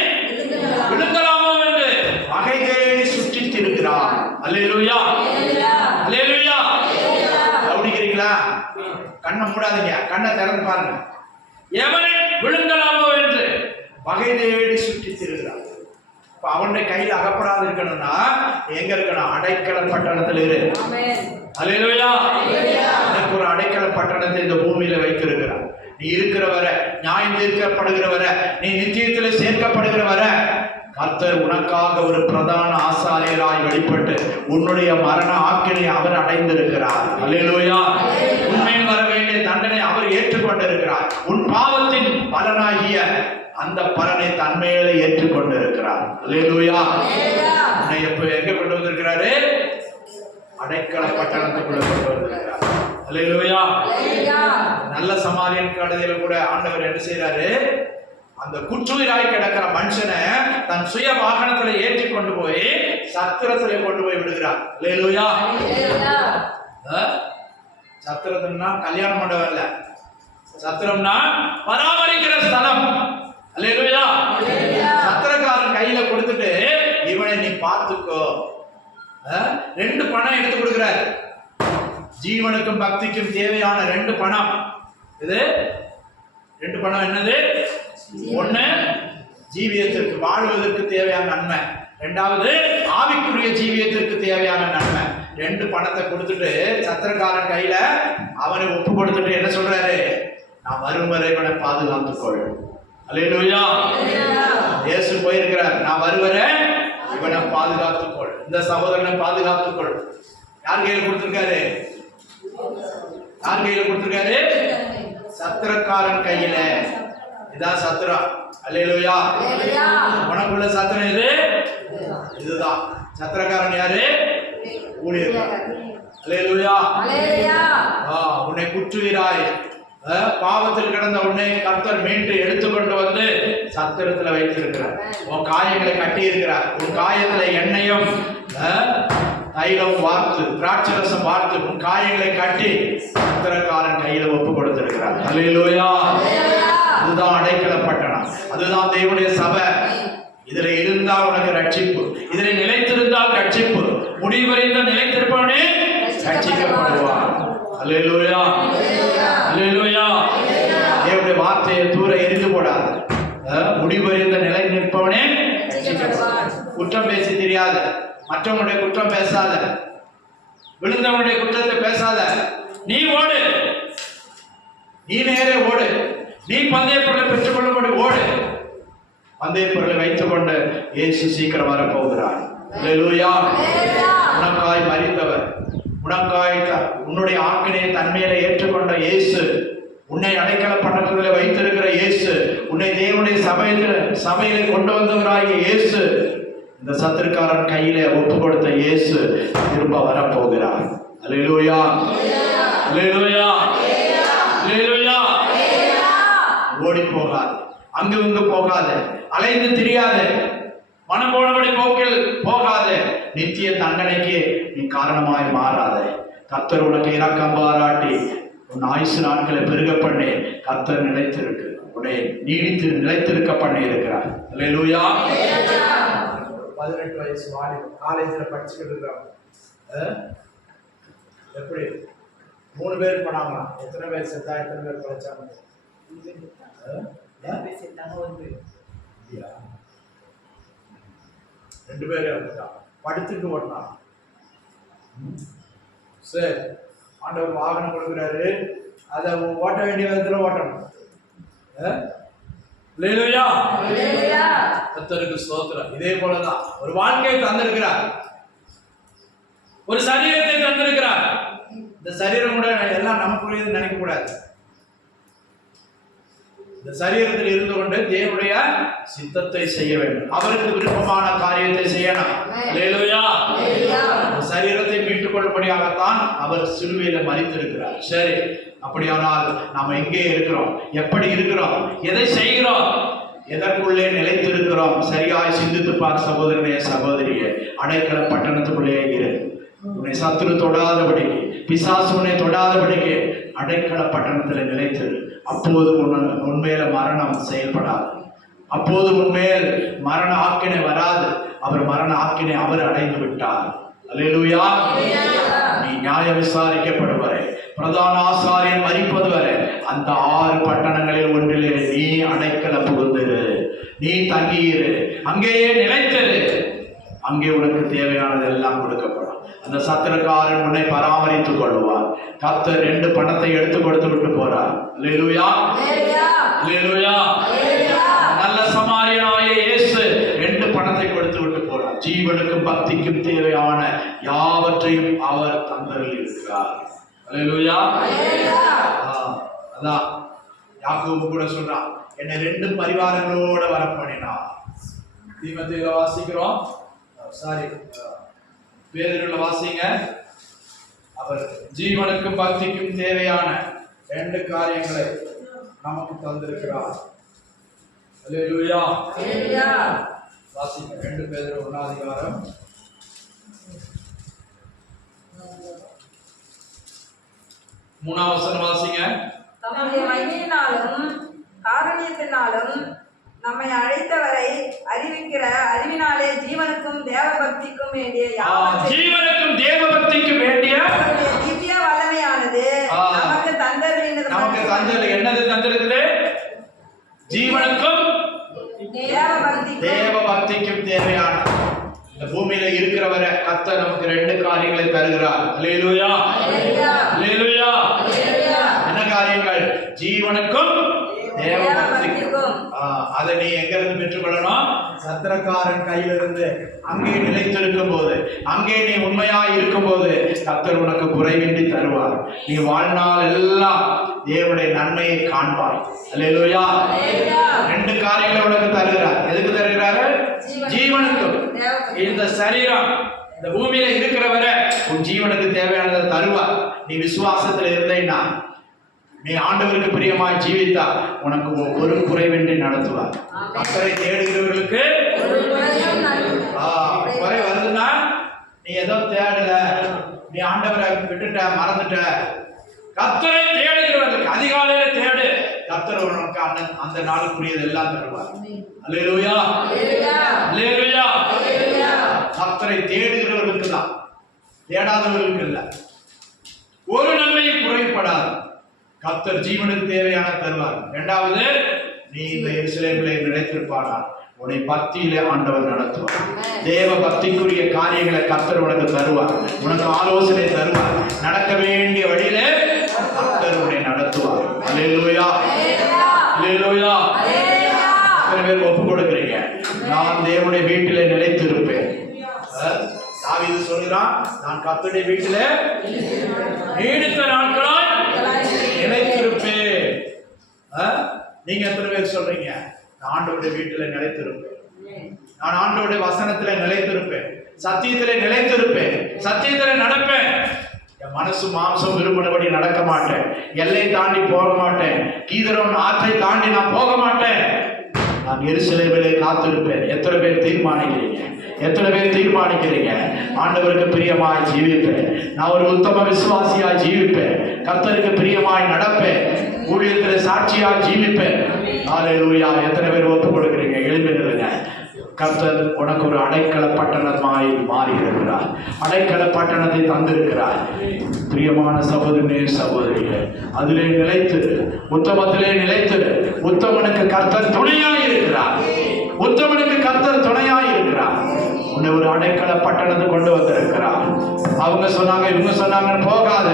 விழுங்கலாமோ என்று வகை தேடி சுற்றி திரிகிறான். அல்லேலூயா. அல்லேலூயா. கவனிக்கிறீங்களா? கண்ணை மூடாதீங்க, கண்ணை திறந்து பாருங்க. எவனை விழுங்கலாமோ என்று வகை தேடி சுற்றி திரிகிறான். இப்ப அவனுடைய கையில் அகப்படாது இருக்கணும்னா எங்க இருக்கணும்? அடைக்கல பட்டணத்தில் இரு. அல்லேலூயா. எனக்கு ஒரு அடைக்கல பட்டணத்தை இந்த பூமியில வைத்திருக்கிறார். நீ இருக்கிற வர, நியாயம் தீர்க்கப்படுகிற வர, நீ நிச்சயத்தில் சேர்க்கப்படுகிற வர கர்த்தர் உனக்காக ஒரு பிரதான ஆசாரியராய் வெளிப்பட்டு உன்னுடைய மரண ஆக்கினை அவர் அடைந்திருக்கிறார். அல்லேலூயா. உண்மையில் வர வேண்டிய தண்டனை அவர் ஏற்றுக்கொண்டிருக்கிறார். உன் பாவத்தின் பலனாகிய அந்த பலனை தன்மையில ஏற்றுக்கொண்டிருக்கிறார். அல்லேலூயா. உன்னை எப்ப எங்க கொண்டு வந்திருக்கிறாரு? அடைக்கல பட்டணத்துக்குள்ள கொண்டு வந்திருக்கிறார். அல்லேலூயா. நல்ல சமாரியன் கடையில கூட ஆண்டவர் என்ன செய்யறாரு? அந்த குற்றுயிராய் கிடக்கிற மனுஷனை தன் சுய வாகனத்துல ஏற்றி கொண்டு போய் சத்திரத்துல கொண்டு போய் விடுகிறார். அல்லேலூயா. சத்திரம்னா கல்யாண மண்டபம் இல்ல, சத்திரம்னா பராமரிக்கிற ஸ்தலம். அல்லேலூயா. சத்திரக்காரன் கையில கொடுத்துட்டு இவனை நீ பார்த்துக்கோ. 2 பணம் எடுத்து கொடுக்கிறார். ஜீவனுக்கும் பக்திக்கும் தேவையான 2 பணம். இது 2 பணம் என்னது? 1 ஜீவியத்திற்கு வாழ்வதற்கு தேவையான நன்மை, 2வது ஆவிக்குரிய ஜீவியத்திற்கு தேவையான நன்மை. 2 பணத்தை கொடுத்துட்டு சத்திரக்காரன் கையில அவனை ஒப்பு கொடுத்துட்டு என்ன சொல்றாரு? நான் வரும் வரை இவனை பாதுகாத்துக்கொள். அல்லேலூயா. இயேசு போயிருக்கிறார், நான் வருவரை இவனை பாதுகாத்துக்கொள், இந்த சகோதரனை பாதுகாத்துக்கொள். யார் கையில கொடுத்திருக்காரு? யார் கையில கொடுத்திருக்காரு? சத்திரக்காரன் கையில. இதான் சத்திரம். அல்லேலூயா. உனக்குள்ள சத்திரம் எது? இதுதான். சத்திரக்காரன் யாரு? ஊழியர். அல்லேலூயா. உன்னை குற்றுயிராய் பாவத்தில் கிடந்த உன்னை கர்த்தர் மீண்டு எடுத்துக்கொண்டு வந்து சத்திரத்துல வைத்திருக்கிறார். உன் காயங்களை கட்டி இருக்கிறார். உன் காயத்துல எண்ணெயும் தைலம் வார்த்து, திராட்சரசம் வார்த்து உன் காயங்களை கட்டி சத்திரக்காரன் கையில ஒப்பு கொடுத்திருக்கிறார். அல்லேலூயா. அதுதான் அடைக்கல பட்டணம், அதுதான் தேவனுடைய சபை. இதுல இருந்தால் உனக்கு ரட்சிப்பு, இதுல நிலைத்திருந்தால் ரட்சிப்பு. முடிவறிந்த நிலைத்திருப்பவனே ரட்சிக்கப்படுவார். அல்லேலூயா. அல்லேலூயா. தேவனுடைய வார்த்தையை தூர எரிந்து போடாது. முடிவறிந்த நிலை நிற்பவனே ரட்சிக்கப்படுவார். குற்றம் பேசி தெரியாத, மற்றவனுடைய குற்றம் பேசாத, விழுந்தவனுடைய குற்றத்தை பேசாத, நீ ஓடு, நீ நேரே ஓடு. நீ பந்தய பொருளை பெற்றுக்கொள்ளும்படி ஓடு. பந்தய பொருளை வைத்துக் கொண்டு இயேசு சீக்கிரம் வரப்போகிறார். அல்லேலூயா. உனக்காய் மரித்தவர், உனக்காய் உன்னுடைய ஆக்கினை தன்மையில ஏற்றுக்கொண்ட இயேசு, உன்னை அடைக்கல பட்டணத்தில் வைத்திருக்கிற இயேசு, உன்னை தேவனுடைய சபையில கொண்டு வந்தவராகிய இயேசு, இந்த சத்துருக்காரன் கையில ஒப்பு கொடுத்த இயேசு திரும்ப வரப்போகிறார். அல்லேலூயா, அல்லேலூயா, அல்லேலூயா. ஓடி போகாது, அங்கு இங்கு போகாது, அலைந்து திரியாது, மனம் போனபடி போக்கில் போகாது, நித்திய தண்டனைக்கு நீ காரணமாய் மாறாத. கர்த்தர் உனக்கு இரக்கம் பாராட்டி உன் ஆயுசு நாட்களை பெருக பண்ணி கர்த்தர் நிலைத்திருக்கு, உன்னை நீடித்து நிலைத்திருக்க பண்ணி இருக்கிறார். அல்லேலூயா. 18 வயசு வாலிபன் காலேஜில் படிச்சுக்கிட்டு இருக்கிறாங்க. எப்படி 3 பேர் போனாங்களா? எத்தனை பேர் செத்தா, எத்தனை பேர் படிச்சாங்க? 2 பேர் இறந்துட்டாங்க, படுத்துட்டு ஓட்டினாங்க. சரி, ஆண்டவர் வாகனம் கொடுக்குறாரு, அதை ஓட்ட வேண்டிய விதத்தில் ஓட்டணும். அல்லேலூயா, கர்த்தருக்கு ஸ்தோத்திரம். இதே போலதான் ஒரு வாழ்க்கையை தந்திருக்கிறார், ஒரு சரீரத்தை தந்திருக்கிறார். இந்த சரீரம் கூட எல்லாம் நமக்குரியது நினைக்க கூடாது. இந்த சரீரத்தில் இருந்து கொண்டு தேவனுடைய சித்தத்தை செய்ய வேண்டும், அவருக்கு விருப்பமான காரியத்தை செய்யணும். அல்லேலூயா. இந்த சரீரத்தை மீட்டுக் கொள்ளும்படியாகத்தான் அவர் சிலுவையில மரித்திருக்கிறார். சரி, அப்படியானால் நாம எங்கே இருக்கிறோம், எப்படி இருக்கிறோம், எதை செய்கிறோம், எதற்குள்ளே நிலைத்திருக்கிறோம்? சரியாய் சிந்தித்து பார் சகோதரனே, சகோதரியே. அடைக்கல பட்டணத்துக்குள்ளே இரு. உன்னை சத்துரு தொடாதபடிக்கு, பிசாசு உன்னை தொடாதபடிக்கு அடைக்கல பட்டணத்தில் நிலைத்திரு. அப்போது உண்மையில மரணம் செயல்படாது, அப்போது உண்மையில் மரண ஆக்கினை வராது. அவர் மரண ஆக்கினை அவர் அடைந்து விட்டார். அல்லேலூயா. நீ நியாய விசாரிக்கப்படுவரை, பிரதான ஆசாரியன் மரிப்பது வரை அந்த 6 பட்டணங்களில் ஒன்றிலே நீ அடைக்கல புகுந்திரு, நீ தங்கியிரு, அங்கேயே நிலைத்திரு. அங்கே உனக்கு தேவையானது எல்லாம் கொடுக்கப்படும். அந்த சத்திரக்காரன் உன்னை பராமரித்துக் கொள்வார். கர்த்தர் 2 பணத்தை எடுத்து கொடுத்து விட்டு போறார். அல்லேலூயா, அல்லேலூயா. நல்ல சமாரியனாகிய இயேசு 2 பணத்தை கொடுத்து விட்டு போறார். ஜீவனுக்கும் பக்திக்கும் தேவையான யாவற்றையும் அவர் தந்தரில் இருக்கிறார். அல்லேலூயா. அதான் யாக்கோபு கூட சொல்றான், என்னை 2 பரிவாரங்களோட வரப்பண்ணினார். தீமோத்தேயுல வாசிக்கிறோம், சாரி பேதுருல வாசிங்க. அவர் ஜீவனுக்கும் பக்திக்கும் தேவையான 2 காரியங்களை நமக்கு தந்திருக்கிறார். அல்லேலூயா. வாசிங்க 2 பேதுரு 1ஆம் அதிகாரம் 3ஆம் வசனம் வாசிங்க. தம்முடைய மகிமையினாலும் காருண்யத்தினாலும் நம்மை அழைத்தவரை அறிவிக்கிற அறிவினாலே ஜீவனுக்கும் தேவபக்திக்கும் வேண்டிய ஜீவனுக்கும் தேவபக்திக்கும் வேண்டிய திவ்ய வல்லமையானது நமக்கு தந்தது. என்னது தந்திருக்குது? ஜீவனுக்கும் தேவபக்திக்கும் தேவையான இந்த பூமியில இருக்கிறவரை கர்த்தர் நமக்கு 2 காரியங்களை தருகிறார். அல்லேலூயா, அல்லேலூயா. என்ன காரியங்கள்? ஜீவனுக்கும் தேவபக்திக்கும். அதை நீ எங்க இருந்து பெற்றுக்கொள்ளணும்? சத்திரக்காரன் கையிலிருந்து. அங்கே நிலைத்திருக்கும் போது, அங்கே நீ உண்மையாய் இருக்கும் போது கர்த்தர் உனக்கு குறைவின்றி தருவார். நீ வாழ்நாள் எல்லாம் தேவனுடைய நன்மையை காண்பாய். அல்லேலூயா. 2 காரியங்களை உனக்கு தருகிறார். எதுக்கு தருகிறாரு? ஜீவனுக்கும். இந்த சரீரம் இந்த பூமியில இருக்கிறவரை உன் ஜீவனுக்கு தேவையானதை தருவார். நீ விசுவாசத்தில் இருந்தேன்னா, நீ ஆண்டவருக்கு பிரியமாய் ஜீவித்தா உனக்கு ஒரு குறைவின்றி நடத்துவார். கர்த்தரை தேடுகிறவர்களுக்கு குறை வருதுன்னா நீ ஏதோ தேடல, நீ ஆண்டவரை விட்டுட்ட, மறந்துட்ட. கர்த்தரை தேடுகிறவர்களுக்கு அதிகாலையில தேடு, கர்த்தர் உனக்கு அந்த நாளுக்குரியது எல்லாம் தருவார். அல்லேலூயா, அல்லேலூயா. கர்த்தரை தேடுகிறவர்களுக்கு தான், தேடாதவர்களுக்கு இல்ல. ஒரு நன்மையும் குறைப்படாது. கர்த்தர் ஜீவனுக்கு தேவையான தருவார். 2வது, நீ இந்த எருசலேமிலே நிலைத்திருப்பானால் உன்னை பக்தியிலே ஆண்டவர் நடத்துவார். தேவ பக்திக்குரிய காரியங்களை கர்த்தர் உனக்கு தருவார், உனக்கு ஆலோசனை தருவார். நடக்க வேண்டிய வழியிலே கர்த்தர் உன்னை நடத்துவார். அல்லேலூயா, அல்லேலூயா. எத்தனை பேர் ஒப்பு கொடுக்கிறீங்க? நான் தேவனுடைய வீட்டிலே நிலைத்திருப்பேன். தாவீது சொல்கிறான், நான் கர்த்தருடைய வீட்டிலே நீடித்த நாட்களாய் நிலைத்திருப்பேன். நீங்க எத்தனை பேர் சொல்றீங்க? நான் ஆண்டவருடைய வீட்டில நிலைத்திருப்பேன், நான் ஆண்டவருடைய வசனத்திலே நிலைத்திருப்பேன், சத்தியத்திலே நிலைத்திருப்பேன், சத்தியத்திலே நடப்பேன். என் மனசு மாம்சம் விரும்பினபடி நடக்க மாட்டேன், எல்லை தாண்டி போக மாட்டேன், கீதரோன் ஆற்றை தாண்டி நான் போக மாட்டேன், நான் எருசலேமிலே காத்திருப்பேன். எத்தனை பேர் தீர்மானிக்கிறீங்க? எத்தனை பேர் தீர்மானிக்கிறீங்க? ஆண்டவருக்கு பிரியமாய் ஜீவிப்பேன், நான் ஒரு உத்தம விசுவாசியாய் ஜீவிப்பேன், கர்த்தருக்கு பிரியமாய் நடப்பேன், ஊழியத்தில் சாட்சியாய் ஜீவிப்பேன். அல்லேலூயா. எத்தனை பேர் ஒப்பு கொடுக்கிறீங்க? எழுந்து நில்லுங்க. கர்த்தர் உனக்கு ஒரு அடைக்கல பட்டணமாய் மாறி இருக்கிறார், அடைக்கல பட்டணத்தை தந்திருக்கிறார். பிரியமான சகோதரனே சகோதரிகளே, அதிலே நிலைத்து, உத்தமத்திலே நிலைத்து, உத்தமனுக்கு கர்த்தர் துணையாய் இருக்கிறார், உத்தமனுக்கு கர்த்தர் துணையாய் இருக்கிறார். உன்னை ஒரு அடைக்கல பட்டணத்தை கொண்டு வந்திருக்கிறார். அவங்க சொன்னாங்க, இவங்க சொன்னாங்க, போகாத.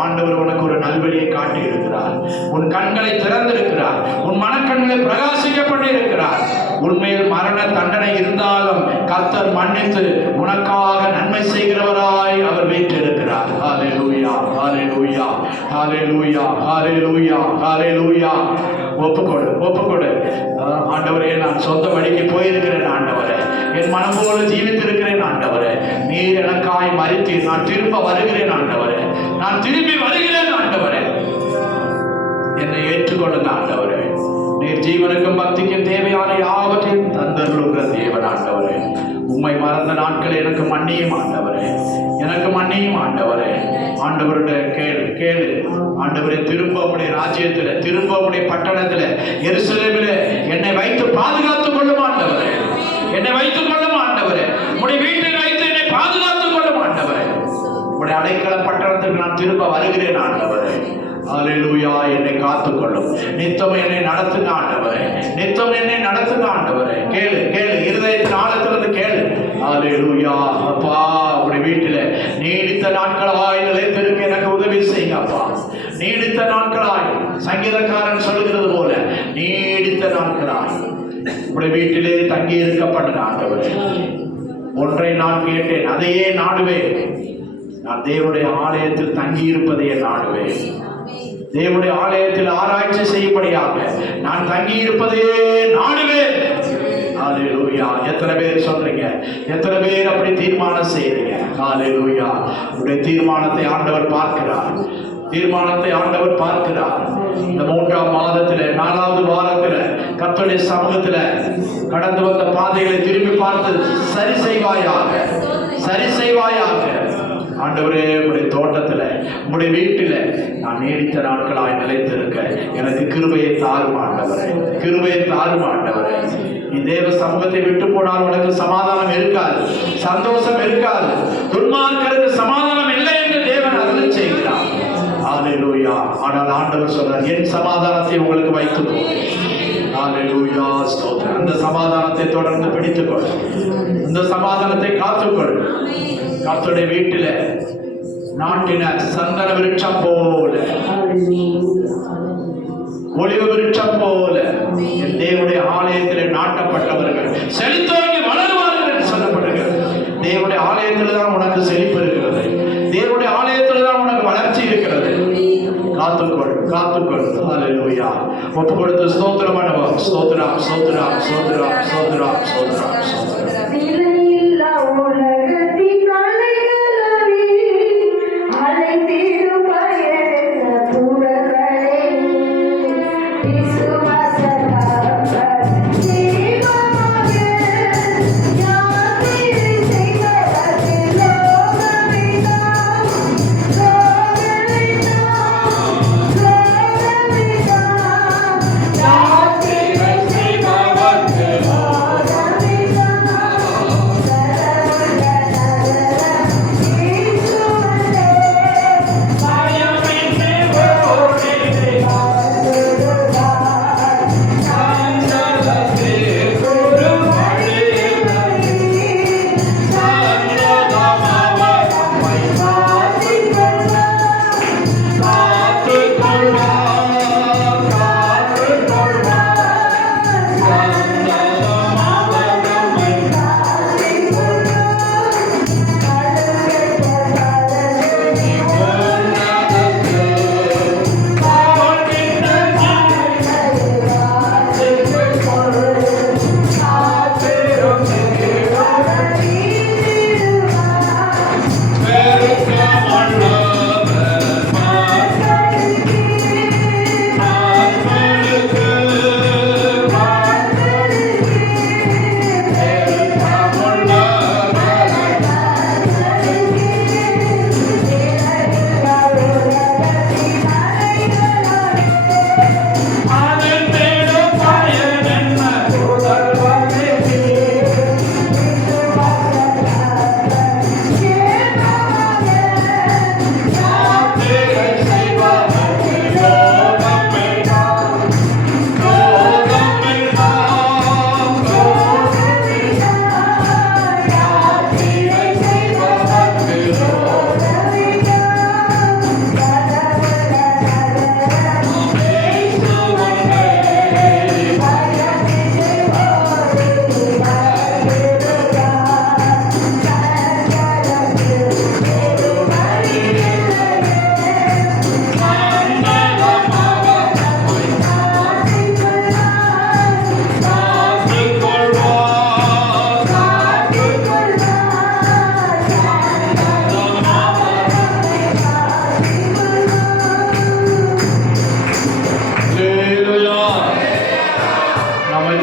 ஆண்டவர் உனக்கு ஒரு நல்வழியை காட்டி இருக்கிறார், உன் கண்களை திறந்திருக்கிறார், உன் மனக்கண்களை பிரகாசிக்கப்பட்டு இருக்கிறார். உண்மையில் மரண தண்டனை இருந்தாலும் கர்த்தர் மன்னித்து உனக்காக நன்மை செய்கிறவராய் அவர் வீற்றிருக்கிறார். ஹல்லேலூயா, ஹல்லேலூயா, ஹல்லேலூயா, ஹல்லேலூயா, ஹல்லேலூயா. ஒப்புக்கொடு, ஒப்புக்கொடு. ஆண்டவரே, நான் சொந்த வழிக்கு போயிருக்கிறேன் ஆண்டவரே, என் மனம் போல ஜீவித்திருக்கிறேன் ஆண்டவரே, நீர் எனக்காய் மரித்தீர், நான் திரும்ப வருகிறேன் ஆண்டவரே, நான் திரும்பி வருகிறேன் ஆண்டவரே, என்னை ஏற்றுக்கொள்ளுங்க ஆண்டவரே. நீர் ஜீவனுக்கும் பக்திக்கும் தேவையான யாவற்றையும் தந்தருளுகிற தேவன் ஆண்டவரே. உம்மை மறந்த நாட்கள் எனக்கு மன்னியும் ஆண்டவரே, எனக்கு மன்னியும் ஆண்டவரே. ஆண்டவருடைய கேளு, கேளு ஆண்டவரே. திரும்ப உடைய ராஜ்யத்தில், திரும்ப உடைய பட்டணத்தில், எருசலேமிலே என்னை வைத்து பாதுகாத்துக் கொள்ளும் ஆண்டவரே, என்னை வைத்துக் கொள்ளும் ஆண்டவரே. உடைய வீட்டில் வைத்து என்னை பாதுகாத்துக் கொள்ளும் ஆண்டவரே. உடைய அடைக்கல பட்டணத்துக்கு நான் திரும்ப வருகிறேன் ஆண்டவரே. அல்லேலூயா. என்னை காத்துக்கொள்ளும், நித்தம் என்னை நடத்துங்க ஆண்டவரே, நித்தம் என்னை நடத்துங்க ஆண்டவரே. கேளு, கேளு, இருதயத்தின் ஆழத்திலிருந்து கேளு. அல்லேலூயா. அப்பா, உடைய வீட்டில நீடித்த நாட்களாய் நிலைத்திருக்க எனக்கு உதவி செய்யுங்க அப்பா, நீடித்த நாட்களாய். சங்கீதக்காரன் சொல்லுகிறது போல நீடித்த நாட்களாய் உடைய வீட்டிலே தங்கி இருக்கப்பட்ட ஆண்டவரே. ஒன்றை நான் கேட்டேன், அதையே நாடுவேன். நான் தேவனுடைய ஆலயத்தில் தங்கி இருப்பதையே நாடுவேன், தேவனுடைய ஆலயத்தில் ஆராய்ச்சி செய்யும்படியாக நான் தங்கி இருப்பதையே நாடுவேன். ஹல்லேலூயா. எத்தனை பேர் சொல்றீங்க? எத்தனை பேர் அப்படி தீர்மானம் செய்யறீங்க? ஹல்லேலூயா. உடைய தீர்மானத்தை ஆண்டவர் பார்க்கிறார், தீர்மானத்தை ஆண்டவர் பார்க்கிறார். இந்த 3ஆம் மாதத்துல 4வது வாரத்துல கர்த்தருடைய சமூகத்துல கடந்து வந்த பாதைகளை திரும்பி பார்த்து சரி செய்வாயாக, சரி செய்வாயாக. ஆண்டவரே, உடைய தோட்டத்துல, உடைய வீட்டில நான் நீடித்த நாட்களாய் நிலைத்திருக்க எனக்கு கிருபையை தாரும் ஆண்டவரே, கிருபையை தாரும் ஆண்டவரே. நீ தேவ சமூகத்தை விட்டு போனால் உனக்கு சமாதானம் இருக்காது, சந்தோஷம் இருக்காது. துன்மார்க்கருக்கு சமாதானம் இல்லை என்று தேவன் அருள் செய்கிறார். அல்லேலூயா. ஆனால் ஆண்டவர் சொல்றார், என் சமாதானத்தை உங்களுக்கு வைத்து போகிறேன். அல்லேலூயா. ஸ்தோத்திரம். அந்த சமாதானத்தை தொடர்ந்து பிடித்துக்கொள், அந்த சமாதானத்தை காத்துக்கொள். கர்த்தருடைய வீட்டில நாட்டின சந்தன விருட்சம் போல, ஒலிவ விருட்சம் போல என் தேவனுடைய ஆலயத்திலே நாட்டப்பட்டவர்கள் செழித்தோங்கி வளருவார்கள் என்று சொல்லப்படுகிறது. தேவனுடைய ஆலயத்தில் தான் உனக்கு செழிப்பு இருக்கிறது, தேவனுடைய ஆலயத்தில் தான் உனக்கு வளர்ச்சி இருக்கிறது. காத்துக்கொள், காத்துக்கொள். ஹல்லேலூயா. ஒப்பு கொடுத்து ஸ்தோத்திரம் பண்ணுவோம். ஸ்தோத்திரம், ஸ்தோத்திரம், ஸ்தோத்திரம், ஸ்தோத்திரம், ஸ்தோத்திரம், ஸ்தோத்திரம். நிலையில்லா உலகத்தின் அலைகளவே அலைத்திடும் பயண புறங்களே, விசுவாசத்தால் ஜீவமாக யாத்திரை செய்வதற்கு லோகமெல்லாம், லோகமெல்லாம், லோகமெல்லாம் யாத்திரை செய்வதற்கு லோகமெல்லாம்.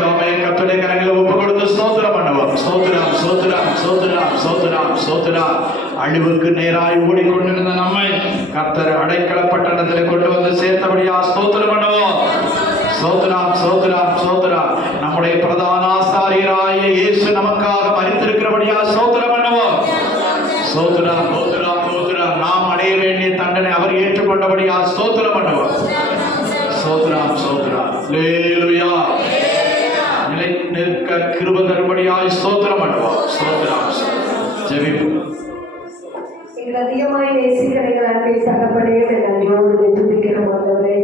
ஆமே கர்த்தருடைய கரங்களை ஒப்பு கொடுத்து ஸ்தோத்திரம் பண்ணுவோம். ஸ்தோத்திரம் ஸ்தோத்திரம் ஸ்தோத்திரம் ஸ்தோத்திரம் ஸ்தோத்திரம். அழிவுக்கு நேராய் ஓடிக்கொண்டிருந்த நம்மை கர்த்தர் அடைக்கல பட்டணத்தில் கொண்டு வந்து சேர்த்தபடியா ஸ்தோத்திரம் பண்ணுவோம். ஸ்தோத்திரம் ஸ்தோத்திரம் ஸ்தோத்திரம். நம்முடைய பிரதான ஆசாரியராய இயேசு நமக்காக மரித்திருக்கிறபடியா ஸ்தோத்திரம் பண்ணுவோம். ஸ்தோத்திரம் ஸ்தோத்திரம் ஸ்தோத்திரம். நாம் அடைய வேண்டிய தண்டனை அவர் ஏற்றுக்கொண்டபடியா ஸ்தோத்திரம் பண்ணுவோம். ஸ்தோத்திரம் ஸ்தோத்திரம். அல்லேலூயா. நிலை நிற்க கிருபை தரும்படியாய் ஸ்தோத்திரம் பண்ணுவோம். ஸ்தோத்திரம். ஜெபிப்போம். எங்கள் அதிகமாய் நேசிக்கிற எங்கள் அன்பை தகப்பனே நன்றியோடு துதிக்கிற மாட்டவரே,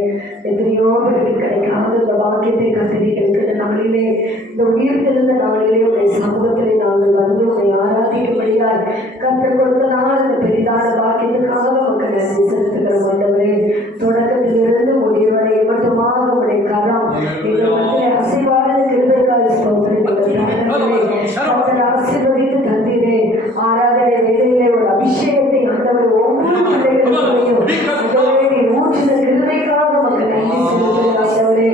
எத்தனையோ பேருக்கு கிடைக்காத இந்த பாக்கியத்தை கத்திரிக்கிற நாளிலே, இந்த உயிர் தெரிந்த நாளிலே உடைய சமூகத்திலே நாங்கள் வந்து உடைய ஆராதிக்கும்படியாய் கற்றுக் கொடுத்ததால் இந்த பெரிதான பாக்கியத்துக்காக நமக்கு நன்றி செலுத்துகிற மாட்டவரே. தொடக்கத்திலிருந்து முடிவடை மட்டுமாக உடைய கரம் எங்கள் மத்திய அசைவாத கிருபைக்காய் ஆசீர்வதித்து தந்தீரே. ஆராதனை வேலையிலே ஒரு அபிஷேகத்தை ஆண்டவர் ஒவ்வொரு பிள்ளைகளுக்கும் ஊற்றின கிருபைக்காக நமக்கு நன்றி செலுத்துகிறே.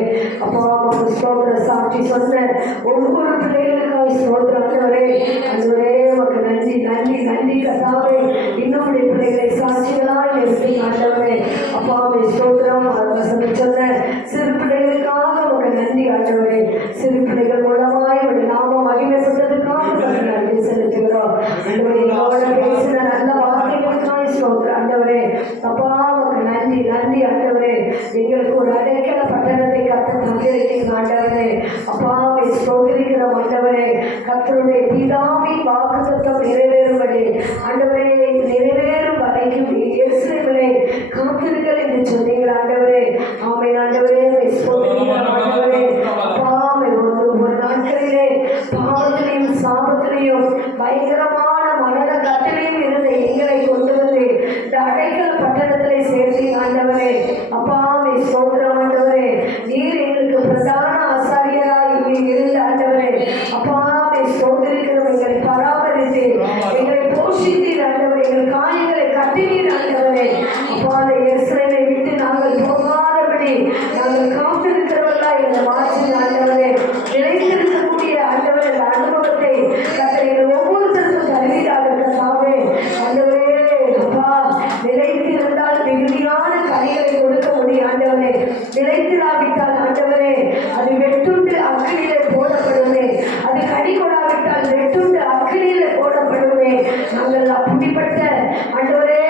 அப்பா நமக்கு ஸ்தோத்திர சாட்சி சொன்ன ஒவ்வொரு பிள்ளைகளுக்காய் ஸ்தோத்திர ஆண்டவரே. அதுவரே நமக்கு நன்றி நன்றி நன்றி கர்த்தாவே. இன்னும் பிள்ளைகளை சாட்சிகளாய் நிறுத்தி ஆண்டவரே அப்பாவை ஸ்தோத்திரம் சொன்ன சிறு பிள்ளைகளுக்காக நமக்கு நன்றி ஆண்டவரே. சிறு பிள்ளைகள் மூலமாய் ஒரு நாம மகிமைப்பட்டதுக்காக நன்றி செலுத்துகிறோம். பேசின நல்ல வார்த்தைகளுக்காய் ஸ்தோத்திரம் ஆண்டவரே. அப்பா நமக்கு நன்றி நன்றி ஆண்டவரே. எங்களுக்கு ஒரு அடைக்கல பட்டணத்தை கத்த தந்திருக்கீங்க ஆண்டவரே. அப்பாவை ஸ்தோத்திரிக்கிற ஆண்டவரே. கர்த்தருடைய பிதாவின் வாக்குத்தத்தம் நிறைவேறும்படி ஆண்டவரே நிறைவேறும் வரைக்கும் எருசலேமிலே காத்திருங்கள் என்று சொன்னீர்கள் ஆண்டவரே. ஆமை ஆண்டவரே ஆண்டவரே. அப்பாவை ஒரு நாட்களிலே பாவத்திலையும் சாபத்திலையும் பயங்கரமான மரண கட்டிலையும் இருந்த எங்களை கொண்டு வந்து இந்த அடைக்கல பட்டணத்திலே சேர்த்தீங்க ஆண்டவரே. அப்பாவை ஸ்தோத்திரம் ஆண்டவரே. நீர் எங்களுக்கு பிரதான ஆசாரியராய் இங்கே இருந்த ஆண்டவரே. அப்பாவை ஸ்தோத்திரிக்கிறோம். எங்களை பராமரித்து எங்களை போஷித்தீர் ஆண்டவரே. எங்கள் காரியங்களை கட்டினீர் ஆண்டவரே. அப்பா அந்த எருசலேமை விட்டு நாங்கள் போகாதபடி நாங்கள் காத்திருக்கிறவர்களா எங்களை மாற்றி ஆண்டவரே. நிலைத்திருக்கக்கூடிய ஆண்டவரே அந்த அனுபவத்தை எங்கள் ஒவ்வொருத்தருக்கும் தருவீராக கர்த்தாவே. ஆண்டவரே அப்பா நிலைத்திருந்தால் மிகுதியான கனிகளை கொடுக்க முடியும் ஆண்டவரே. நிலைத்திராவிட்டால் ஆண்டவரே அது வெட்டுண்டு அக்கினியிலே போடப்படுமே. அது கனி கொடாவிட்டால் வெட்டுண்டு அக்கினியிலே போடப்படுமே. நாங்கள் அப்படிப்பட்ட ஆண்டவரே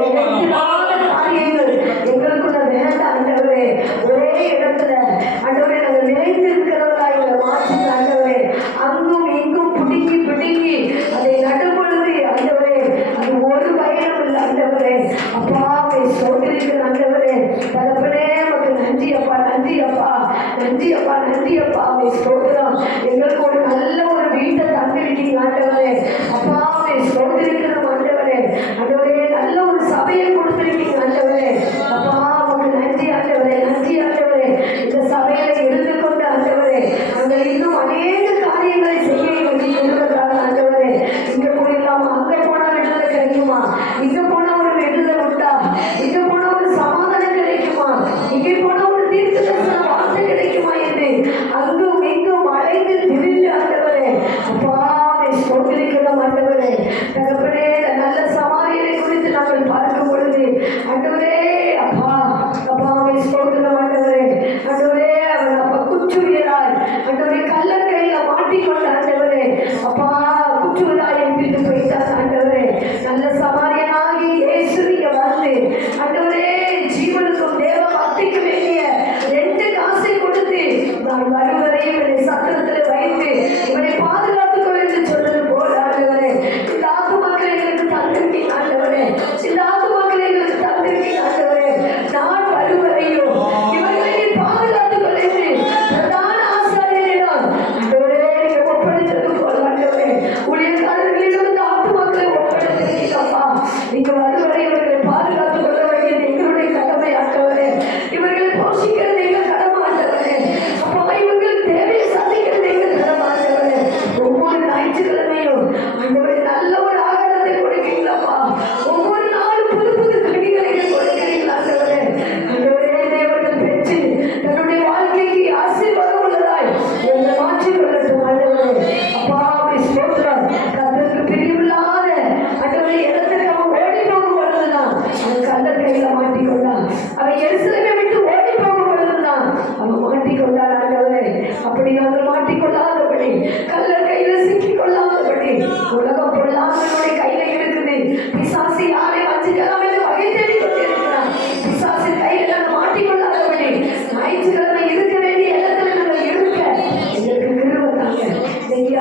நிலைத்திராத காரியங்கள்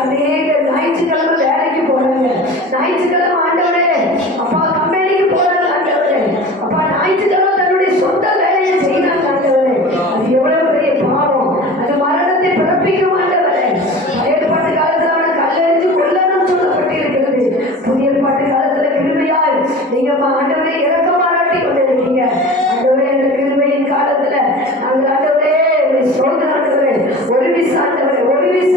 அநேக ஞாயிற்றுக்கிழமை வேலைக்கு போறாங்க. ஞாயிற்றுக்கிழமை ஆண்டவரே அப்பா கம்பெனிக்கு போறாங்க ஆண்டவரே. அப்பா ஞாயிற்றுக்கிழமை தன்னுடைய சொந்த வேலையை செய்யறாங்க ஆண்டவரே. அது எவ்வளவு பெரிய பாவம், அது மரணத்தை பிறப்பிக்கும் ஆண்டவரே. ஏற்பாட்டு காலத்துல அவனை கல்லெறிஞ்சு கொல்லணும் சொல்லப்பட்டிருக்கிறது. புதிய ஏற்பாட்டு காலத்துல கிருபையால் நீங்க ஆண்டவரை இறக்க பாராட்டி கொண்டிருக்கீங்க ஆண்டவரே. இந்த கிருபையின் காலத்துல நாங்கள் ஆண்டவரே சோதனை ஆண்டவரே ஒரு விச ஆண்டவரே ஒரு விச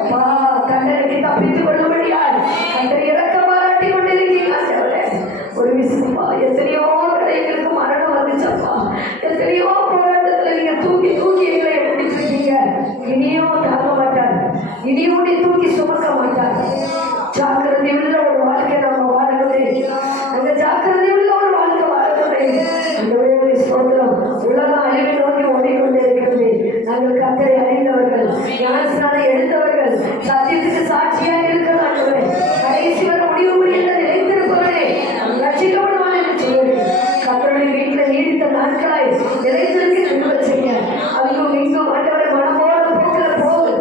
அப்பா தண்டனைக்கு தப்பித்துக் கொள்ளும்படியால் கர்த்தர் இறக்க பாராட்டி கொண்டிருக்கீங்க ஆண்டவரே. ஒரு விசப்பா எத்தனையோ எங்களுக்கு மரணம் வந்துச்சப்பா. எத்தனையோ போராட்டத்துல நீங்க தூக்கி தூக்கி எங்களை எடுத்துருக்கீங்க. இனியும் தாங்க மாட்டார், இனியும் உன்னை தூக்கி சுமக்க மாட்டார். ஜாக்கிரதை உள்ள ஒரு வாழ்க்கை நம்ம வாழணும். அந்த ஜாக்கிரதை உள்ள ஒரு வாழ்க்கை வாழணும். அந்த சோதனம் உலகம் அழிவை நோக்கி ஓடிக்கொண்டிருக்கிறது. நாங்கள் கர்த்தரை அறிந்தவர்கள், ஞானஸ்நானம் எடுத்தவர்கள், சத்தியத்துக்கு சாட்சியாக இருக்கிற ஆண்டவரே. கடைசி வரை முடிவு முடியல நிலைத்திருப்பவரே ரட்சிக்கப்படுவான் என்று சொல்லுவேன். கர்த்தருடைய வீட்டில் நீடித்த நாட்களாய் நிலைத்திருக்கு திரும்ப செய்ய அவங்க இங்கும் ஆண்டவரை மனமோட போக்கில் போகு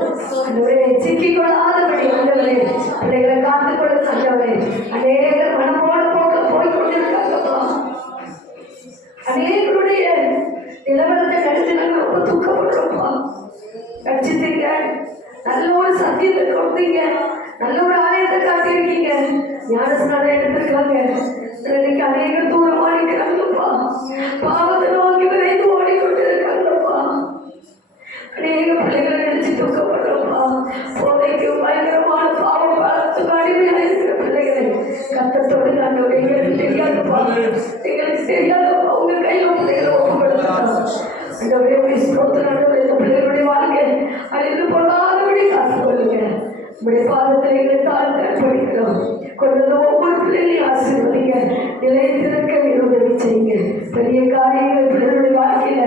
ஆண்டவரே. சிக்கிக்கொள்ளாதபடி ஆண்டவரே பிள்ளைகளை காத்துக்கொள்ள ஆண்டவரே. அநேகர் மனமோட போக்கில் போய்கொண்டிருக்காங்கப்பா. அநேகருடைய நிலவரத்தை கழிச்சு நாங்கள் ரொம்ப தூக்கப்படுறோம்ப்பா. கட்சித்தீங்க, நல்ல ஒரு சத்தியத்தை கொடுத்தீங்க, நல்ல ஒரு ஆலயத்தை காட்டியிருக்கீங்க, ஞானஸ்நானம் எடுத்திருக்காங்க. இன்னைக்கு அநேக தூரமா இருக்கிறாங்கப்பா. பாவத்தை நோக்கி விரைந்து ஓடிக்கொண்டு இருக்காங்கப்பா. அநேக பிள்ளைகளை நினைச்சு தூக்கப்படுறோம்ப்பா. போதைக்கு பயங்கரமான பாவம் பழத்துக்கு அடிமையாக இருக்கிற பிள்ளைகளை கத்தத்தோடு நாங்கள் எங்களுக்கு தெரியாதப்பா, எங்களுக்கு தெரியாதப்பா. உங்க கையில பிள்ளைகளை ஒப்புப்படுத்தலாம். அந்த பிள்ளைகளுடைய வாழ்க்கை அழிந்து போகாதபடி காத்துக்கொள்ளுங்க. உங்களுடைய பாதத்தில் எங்களை தாழ்ந்து படிக்கிறோம். கொண்டு ஒவ்வொரு பிள்ளைகளையும் ஆசீர்வதிங்க. நிலைத்திருக்க உதவி செய்யுங்க. பெரிய காரியங்கள் பிள்ளைகளுடைய வாழ்க்கையில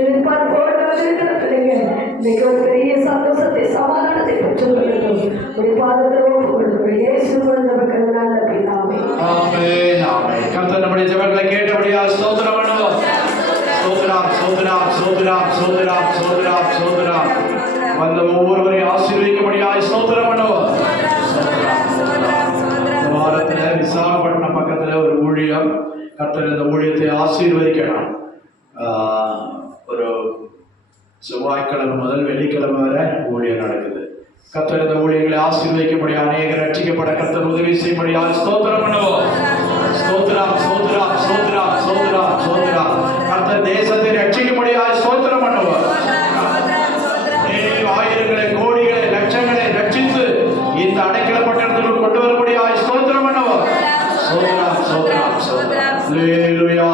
எதிர்பார்ப்போடு இருக்கிற பிள்ளைங்க இன்னைக்கு ஒரு பெரிய சந்தோஷத்தை சமாதானத்தை பெற்றுக் கொள்ளட்டும். உங்களுடைய பாதத்தில் ஒப்பு கொடுக்கிறோம். இயேசு கருணால பிதாவே. ஆமென் ஆமென். கர்த்தர் நம்முடைய ஜெபங்களை கேட்டபடியால் ஸ்தோத்திரம் பண்ணுவோம். ஸ்தோத்திரம் ஸ்தோத்திரம் ஸ்தோத்திரம் ஸ்தோத்திரம் ஸ்தோத்திரம் ஸ்தோத்திரம். வந்த ஒவ்வொருவரையும் ஆசீர்வதிக்கும்படியாய் ஸ்தோத்திரம் பண்ணுவோம். வாரத்துல விசாகப்பட்டினம் பக்கத்துல ஒரு ஊழியம். கர்த்தர் இந்த ஊழியத்தை ஆசீர்வதிக்கணும். ஒரு செவ்வாய்க்கிழமை முதல் வெள்ளிக்கிழமை வரை ஊழியம் நடக்குது. கர்த்தர் இந்த ஊழியர்களை ஆசீர்வதிக்கும்படியா அநேகர் ரட்சிக்கப்பட கர்த்தர் உதவி செய்யும்படியா ஸ்தோத்திரம் பண்ணுவோம். ஸ்தோத்திரம் ஸ்தோத்திரம் ஸ்தோத்திரம் ஸ்தோத்திரம் ஸ்தோத்திரம். கர்த்தர் தேசத்தை ரட்சிக்கும்படியா ஸ்தோத்திரம் பண்ணுவோம். ஆயிரங்களை கோடிகளை லட்சங்களை ரட்சித்து இந்த அடைக்கலப்பட்டினத்திற்கு கொண்டு வரும்படியா ஸ்தோத்திரம் பண்ணுவோம். ஸ்தோத்திரம் ஸ்தோத்திரம் ஸ்தோத்திரம். அல்லேலூயா.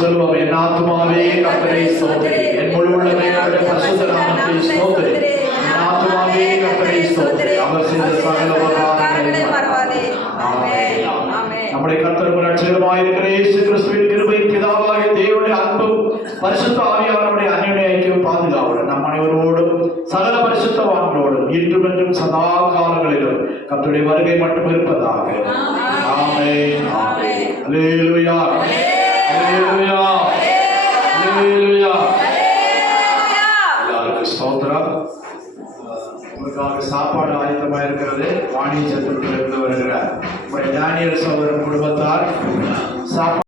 சொல்லுவோம். என் ஆத்துமாவே கர்த்தரை ஸ்தோத்திரி, என் முழு உள்ளமே அவருடைய பரிசுத்த நாமத்தை ஸ்தோத்திரி. என் ஆத்துமாவே கர்த்தரை ஸ்தோத்திரி, அவர் செய்த சகல உபகாரங்களை மறவாதே. ஆமென் ஆமென். நம்முடைய கர்த்தர் ரட்சகருமாய் இருக்கிற இயேசு கிறிஸ்துவின் கிருபை, பிதாவாகிய தேவனுடைய அன்பும் பரிசுத்த ஆவியானவருடைய அன்யோன்ய ஐக்கியம் பாதுகாவலும் நம் அனைவரோடும் சகல பரிசுத்தவான்களோடும் இன்றும் என்றும் சதா காலங்களிலும் கர்த்தருடைய வருகை மட்டும் இருப்பதாக. ஆமென் ஆமென். அல்லேலூயா. அல்லேலூயா. அல்லேலூயா. எல்லாருக்கும் ஸ்தோத்திரம். உங்களுக்காக சாப்பாடு ஆயத்தமா இருக்கிறது. வாணிஜத்திலிருந்து வருகிற டேனியல் சகோதரன் குடும்பத்தார் சாப்பாடு